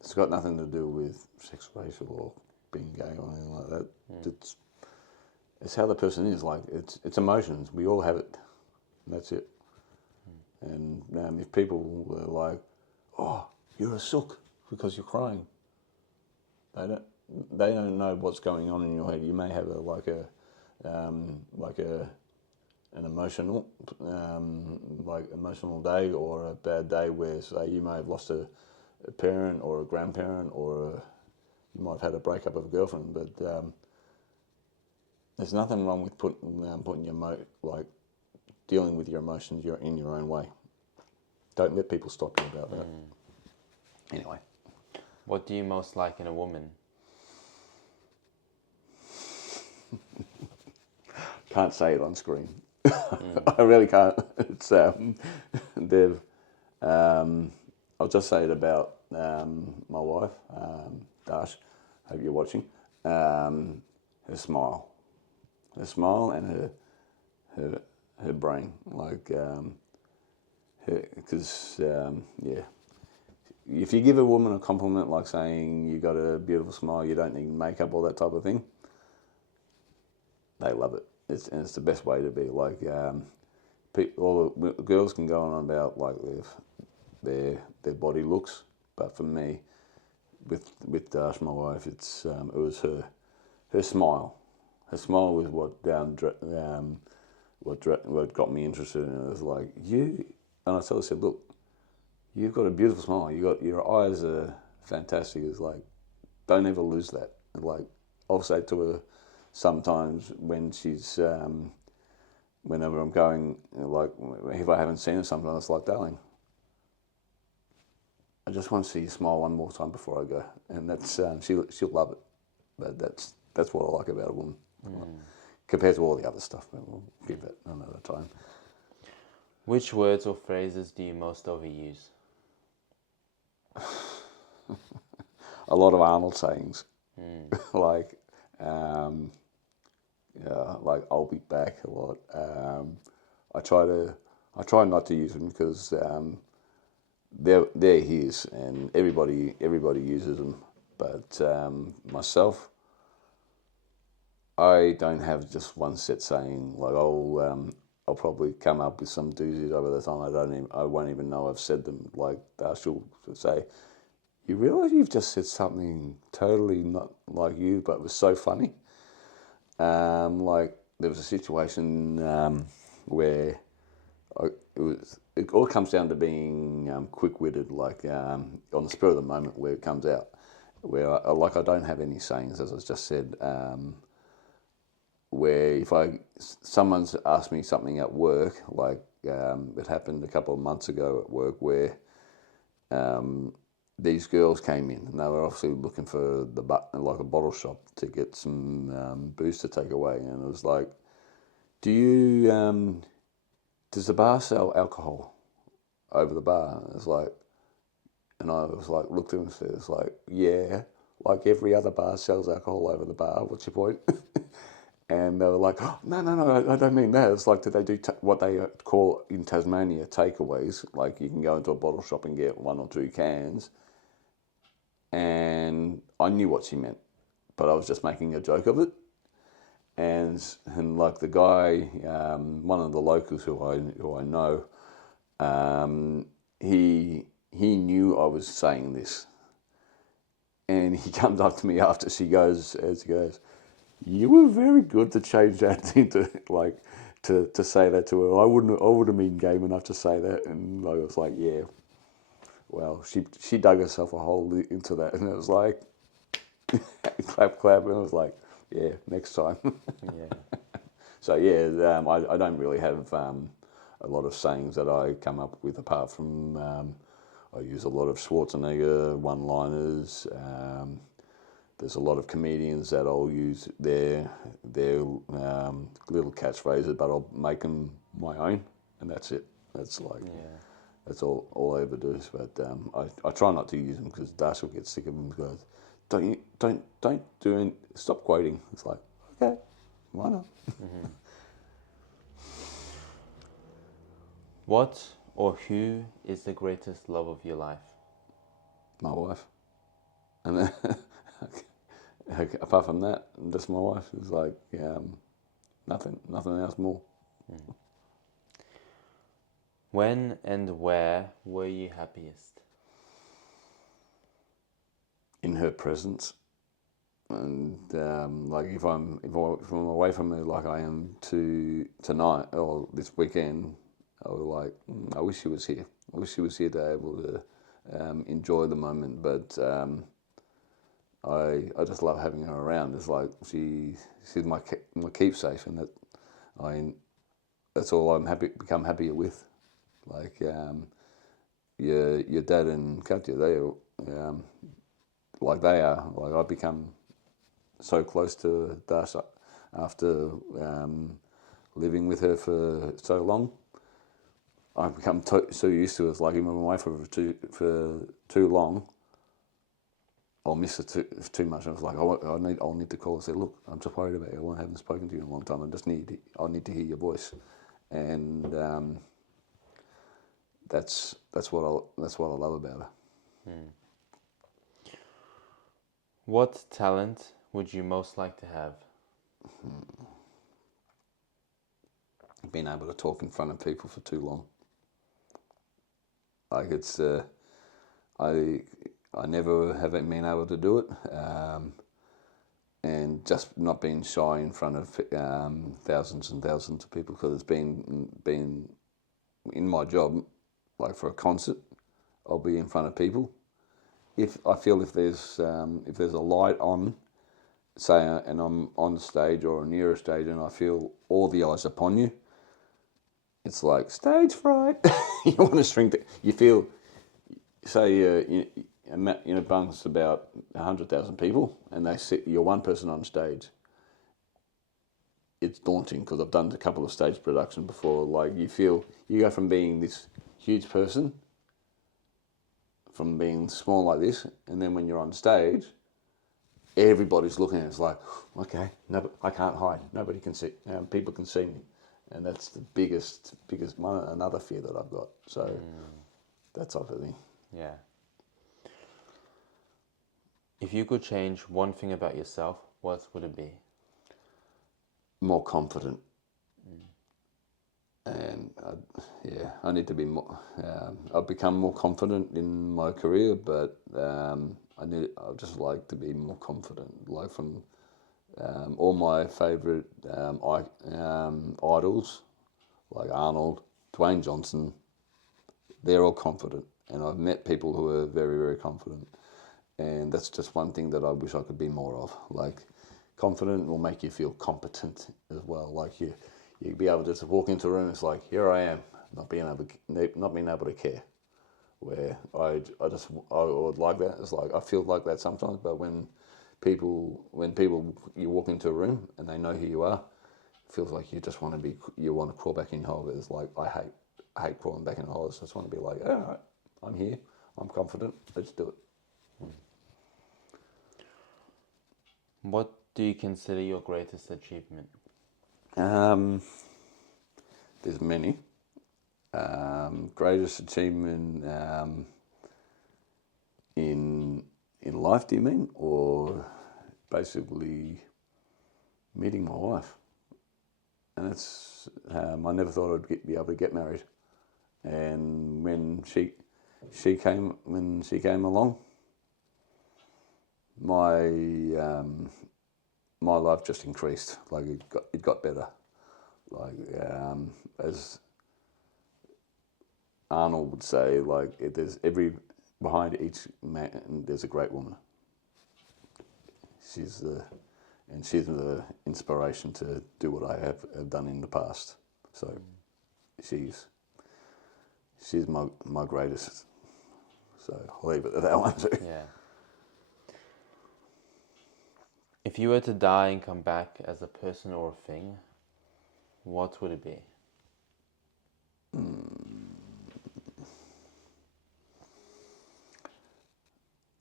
It's got nothing to do with sex, race, or being gay or anything like that. It's how the person is. Like it's emotions. We all have it. And that's it. And if people were like, "Oh, you're a sook because you're crying," they don't know what's going on in your head. You may have an emotional emotional day or a bad day where, say, you may have lost a parent or a grandparent, or you might have had a breakup of a girlfriend. But there's nothing wrong with putting your dealing with your emotions in your own way. Don't let people stop you about that. Anyway. What do you most like in a woman? Can't say it on screen. I really can't. It's they've. I'll just say it about my wife, Dash. Hope you're watching. Her smile, and her brain, like because if you give a woman a compliment like saying you got a beautiful smile, you don't need makeup, all that type of thing, they love it. It's the best way to be. Like all the girls can go on about like their body looks, but for me, with Dash, my wife, it was her smile. Her smile was what got me interested in it. It was like you, and I said, look, you've got a beautiful smile. Your eyes are fantastic. It's like, don't ever lose that. And like I'll say to her sometimes when she's whenever I'm going, like if I haven't seen her, sometimes it's like, darling, I just want to see you smile one more time before I go, and that's she'll love it. But that's what I like about a woman. compared to all the other stuff. But we'll give that another time. Which words or phrases do you most overuse? A lot of Arnold sayings, like I'll be back a lot. I try not to use them because they're his, and everybody uses them. But myself, I don't have just one set saying. Like I'll probably come up with some doozies over the time. I won't even know I've said them. Like she'll say, "You realise you've just said something totally not like you, but it was so funny." Like there was a situation where it all comes down to being quick-witted, like on the spur of the moment where it comes out. Where I don't have any sayings, as I just said. Where if someone's asked me something at work, like it happened a couple of months ago at work, where these girls came in and they were obviously looking for like a bottle shop to get some booze to take away, and it was like, does the bar sell alcohol over the bar? And it's like, and I was like, looked at them and said, it's like, yeah, like every other bar sells alcohol over the bar. What's your point? And they were like, oh, no, I don't mean that. It's like, do they do what they call in Tasmania takeaways? Like you can go into a bottle shop and get 1 or 2 cans. And I knew what she meant, but I was just making a joke of it. And like the guy, one of the locals who I know, he knew I was saying this, and he comes up to me after he goes, "You were very good to change that into like to say that to her. I would have been game enough to say that." And I was like, "Yeah, well, she dug herself a hole into that," and it was like clap, and it was like, "Yeah, next time." Yeah. So yeah, I don't really have a lot of sayings that I come up with apart from I use a lot of Schwarzenegger one-liners. There's a lot of comedians that I'll use their little catchphrases, but I'll make them my own, and that's it. That's like that's all I ever do. But I try not to use them because Dash will get sick of them. Goes, don't do it. Stop quoting. It's like, okay, why not? Mm-hmm. What or who is the greatest love of your life? My wife. And then, apart from that, just my wife. It's like nothing else more. Mm. When and where were you happiest? In her presence, and like if I'm away from her, like I am tonight or this weekend, I was like, I wish she was here. I wish she was here to be able to enjoy the moment. But I just love having her around. It's like she's my keepsake, and that's all I'm become happier with. Like your dad and Katya, they are like I've become so close to Dasha after living with her for so long. I've become so used to it. It's like even away for too long, I'll miss it too much. And it's like I'll need to call and say, look, I'm just worried about you. I haven't spoken to you in a long time. I need to hear your voice, and that's what I love about her. Hmm. What talent would you most like to have? Being able to talk in front of people for too long. Like it's, I never haven't been able to do it, and just not being shy in front of thousands and thousands of people, because it's been in my job, like for a concert, I'll be in front of people. If there's a light on, say, and I'm on the stage or near a stage, and I feel all the eyes upon you, it's like stage fright. You want to shrink it. You feel, say, in a bunch about 100,000 people, and you're one person on stage. it's daunting because I've done a couple of stage production before. Like you go from being this huge person, from being small like this, and then when you're on stage, everybody's looking at it. It's like, okay, no, I can't hide. Nobody can see. People can see me, and that's the biggest one. Another fear that I've got. So that type of thing. Yeah. If you could change one thing about yourself, what would it be? More confident. And I need to be more. I've become more confident in my career, but I just like to be more confident. Like from all my favourite idols, like Arnold, Dwayne Johnson, they're all confident, and I've met people who are very, very confident, and that's just one thing that I wish I could be more of. Like, confident will make you feel competent as well. Like you'd be able to just walk into a room. It's like, here I am, not being able to care. Where I would like that. It's like I feel like that sometimes. But when people you walk into a room and they know who you are, it feels like you just want to crawl back in your hole. It's like I hate crawling back in a hole. I just want to be like, all right, I'm here. I'm confident. Let's do it. What do you consider your greatest achievement? There's many. Greatest achievement in life, do you mean? Or basically meeting my wife. And it's, I never thought I'd be able to get married. And when she came along, my life just increased. Like it got better. Like as Arnold would say, like there's behind each man there's a great woman. She's the inspiration to do what I have done in the past. So she's my greatest. So I'll leave it at that one too. Yeah. If you were to die and come back as a person or a thing, what would it be?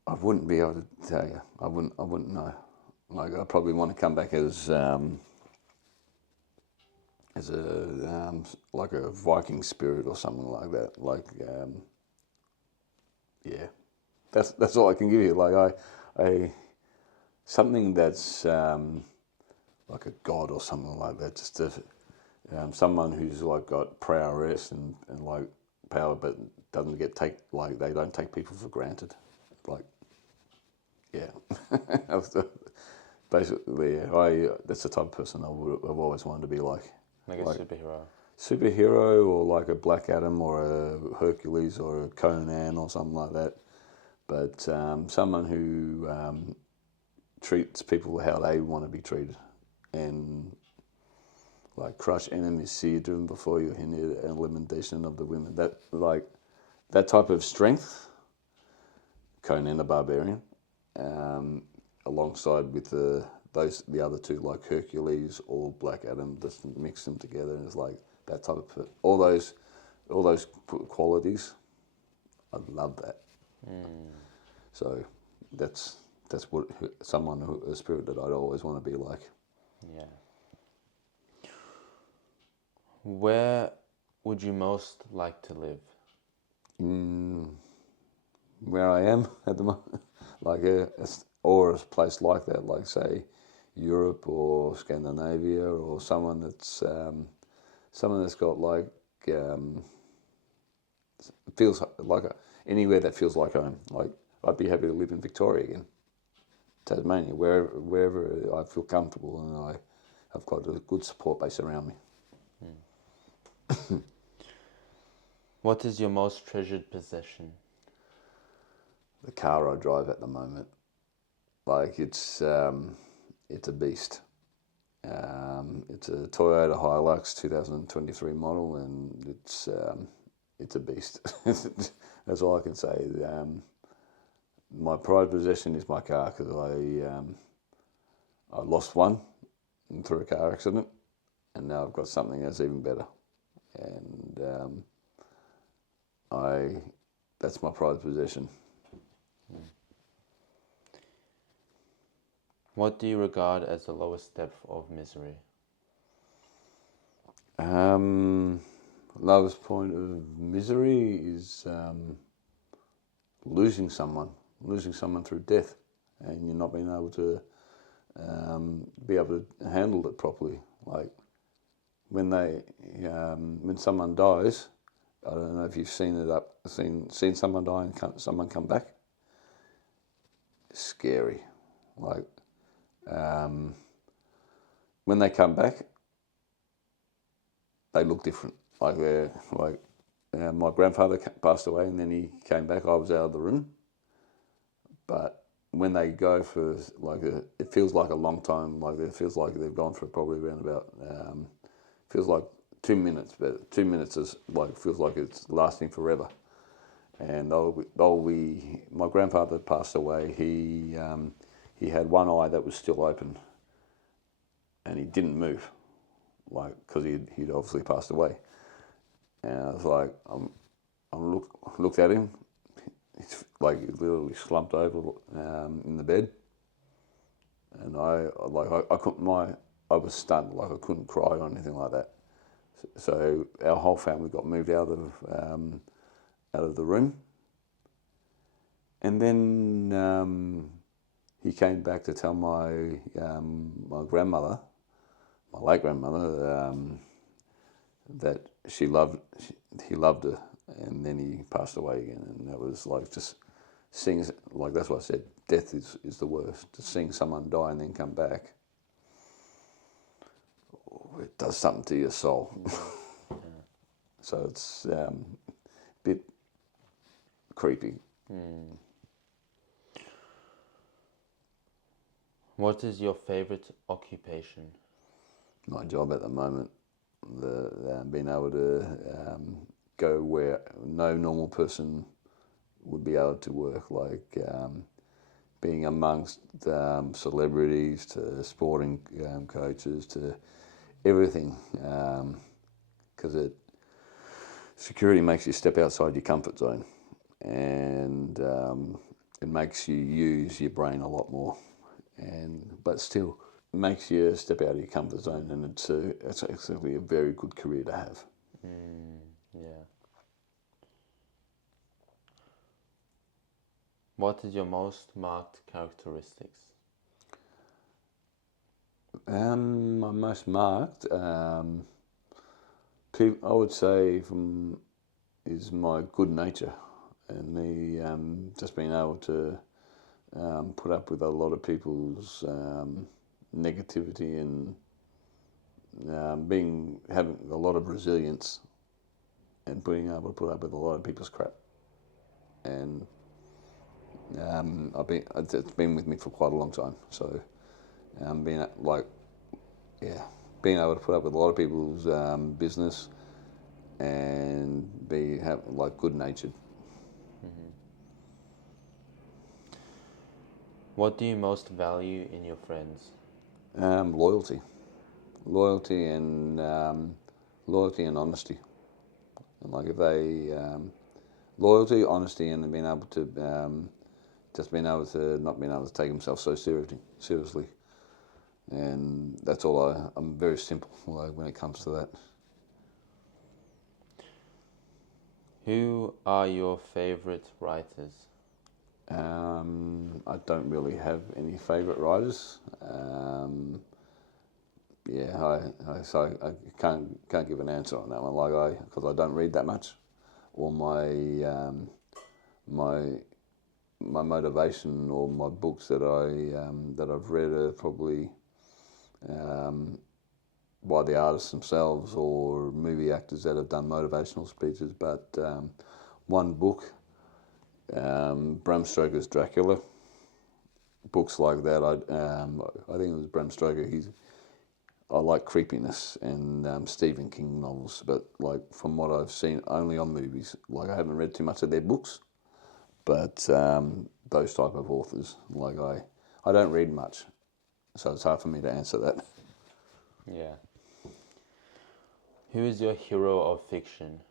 I wouldn't be able to tell you. I wouldn't know. Like I probably want to come back as like a Viking spirit or something like that. Like yeah, that's all I can give you. Like I something that's like a god or something like that. Just someone who's like got prowess and like power, but doesn't they don't take people for granted. Like yeah, basically that's the type of person I've always wanted to be like. Like a superhero. Superhero, or like a Black Adam or a Hercules or a Conan or something like that. But someone who treats people how they want to be treated, and like crush enemies, see you driven before you, hinted elimination of the women. That type of strength, Conan the Barbarian, alongside with the other two, like Hercules or Black Adam, just mix them together, and it's like that type of all those qualities. I love that. So that's what a spirit that I'd always want to be like. Yeah. Where would you most like to live? Where I am at the moment, like a place like that, like say Europe or Scandinavia, or someone that's got like feels like anywhere that feels like home. Like I'd be happy to live in Victoria again, Tasmania, wherever I feel comfortable and I've got a good support base around me. What is your most treasured possession? The car I drive at the moment, like it's a beast. It's a Toyota Hilux 2023 model, and it's a beast. That's all I can say. My prized possession is my car, because I lost one through a car accident, and now I've got something that's even better. And that's my prized possession. What do you regard as the lowest depth of misery? Lowest point of misery is losing someone through death, and you're not being able to handle it properly. Like when someone dies, I don't know if you've seen someone die and someone come back. It's scary. Like when they come back, they look different. Like my grandfather passed away, and then he came back. I was out of the room, but when they go for it feels like a long time. Like it feels like they've gone for probably around about feels like 2 minutes, but 2 minutes is feels like it's lasting forever. And my grandfather passed away. He had one eye that was still open, and he didn't move, because he'd obviously passed away. And I was like, looked at him. He's he literally slumped over in the bed, and I was stunned. Like I couldn't cry or anything like that. So our whole family got moved out of the room, and then he came back to tell my grandmother, my late grandmother, that he loved her, and then he passed away again. And that was just seeing, that's what I said, death is the worst. Just seeing someone die and then come back, it does something to your soul. Yeah. So it's a bit creepy. What is your favorite occupation? My job at the moment, being able to go where no normal person would be able to work, being amongst celebrities to sporting coaches to everything, because security makes you step outside your comfort zone, and it makes you use your brain a lot more, but still makes you step out of your comfort zone, and it's actually a very good career to have. Yeah. What is your most marked characteristics? My most marked, I would say, is my good nature, and the just being able to put up with a lot of people's negativity, and having a lot of resilience, and being able to put up with a lot of people's crap. And it's been with me for quite a long time. So being able to put up with a lot of people's business, and good natured. What do you most value in your friends? Loyalty and honesty. And if they loyalty, honesty, and being able to just being able to not being able to take themselves so seriously. And that's all. I'm very simple when it comes to that. Who are your favorite writers? I don't really have any favourite writers. I can't give an answer on that one. Because I don't read that much. Or my motivation, or my books that I've read are probably by the artists themselves, or movie actors that have done motivational speeches. But one book, Bram Stoker's Dracula, books like that. I think it was Bram Stoker. I like creepiness, and Stephen King novels, but from what I've seen only on movies. I haven't read too much of their books, but those type of authors, I don't read much, so it's hard for me to answer that. Yeah. Who is your hero of fiction?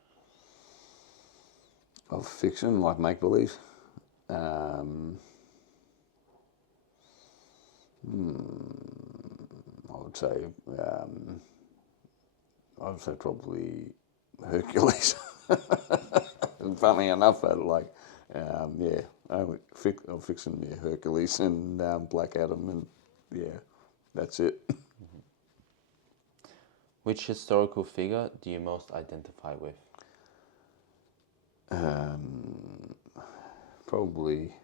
Of fiction, like make-believe? I would say, probably Hercules. Funny enough, fiction, Hercules and Black Adam, and that's it. Which historical figure do you most identify with? Probably,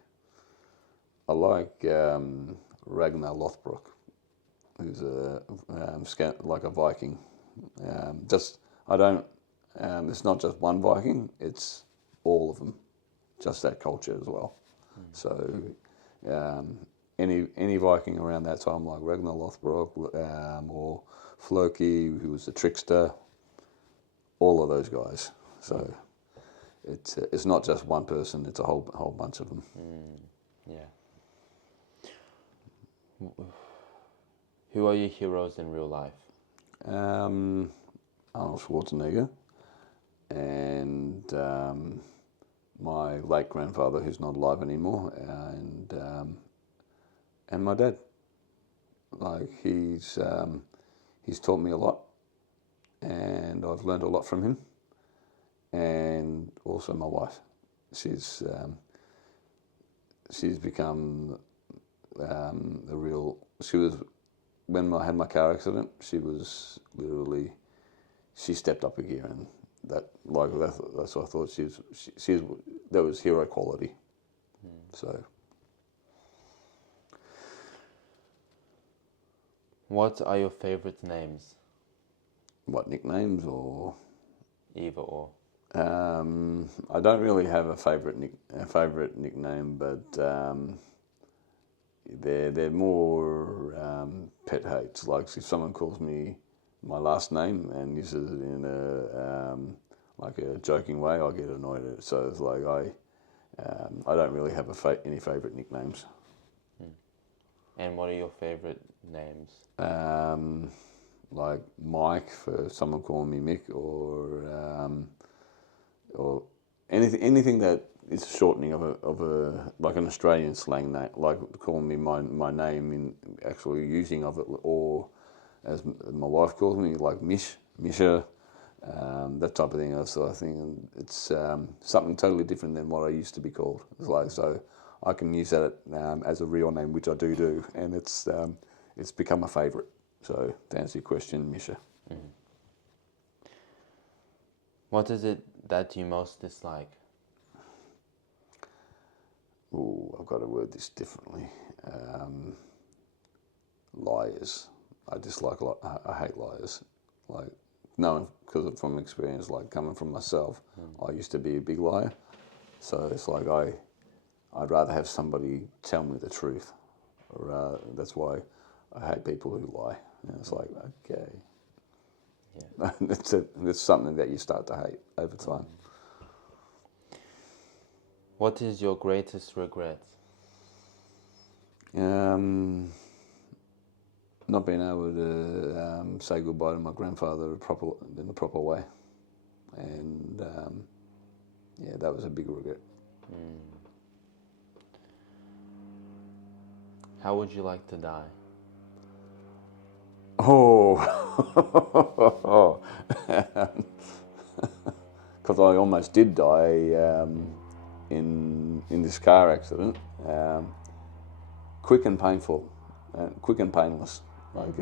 I like Ragnar Lothbrok, who's like a Viking. It's not just one Viking; it's all of them. Just that culture as well. So, any Viking around that time, like Ragnar Lothbrok, or Floki, who was the trickster, all of those guys. So, it's not just one person; it's a whole bunch of them. Yeah. Who are your heroes in real life? Arnold Schwarzenegger, and my late grandfather, who's not alive anymore, and my dad. Like he's taught me a lot, and I've learned a lot from him. And also my wife, she's become a real. She was, when I had my car accident, she was literally, she stepped up a gear, and that's what I thought. That was hero quality. So. What are your favorite names? What, nicknames or? Either or. I don't really have a favorite nickname, but they're more pet hates. Like if someone calls me my last name and uses it in a like a joking way, I get annoyed at it. So it's like I don't really have any favorite nicknames. And what are your favorite names? Like Mike for someone calling me Mick, or anything that is a shortening of a like an Australian slang name, like calling me my name in actually using of it, or as my wife calls me, like Misha, that type of thing. So I think it's something totally different than what I used to be called. It's like, so I can use that as a real name, which I do, and it's become a favourite. So to answer your question, Misha. What is it that you most dislike? Oh, I've got to word this differently. Liars. I dislike. I hate liars. Like knowing, because from experience, like coming from myself, I used to be a big liar. So it's like I'd rather have somebody tell me the truth. Or that's why I hate people who lie. And it's like, okay. Yeah. it's something that you start to hate over time. What is your greatest regret? Not being able to say goodbye to my grandfather in the proper way. And that was a big regret. How would you like to die? Oh, because I almost did die in this car accident. Quick and painful, quick and painless. Like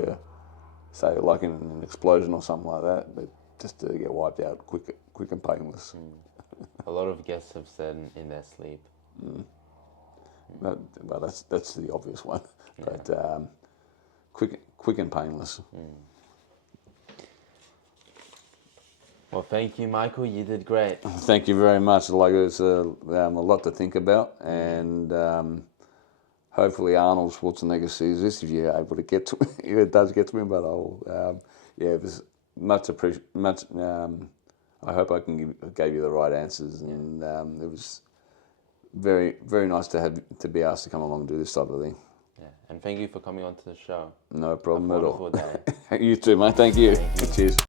say, like in an explosion or something like that, but just to get wiped out, quick and painless. A lot of guests have said in their sleep. Well, that's the obvious one, but quick and painless. Well, thank you, Michael. You did great. Thank you very much. Like it's a lot to think about, and hopefully Arnold Schwarzenegger sees this if you're able to get to it. If it does get to him, but it was much appreciated. I hope I gave you the right answers, and it was very, very nice to be asked to come along and do this type of thing. Yeah, and thank you for coming on to the show. No problem Have a at all. wonderful day. You too, mate. Thank you. Cheers.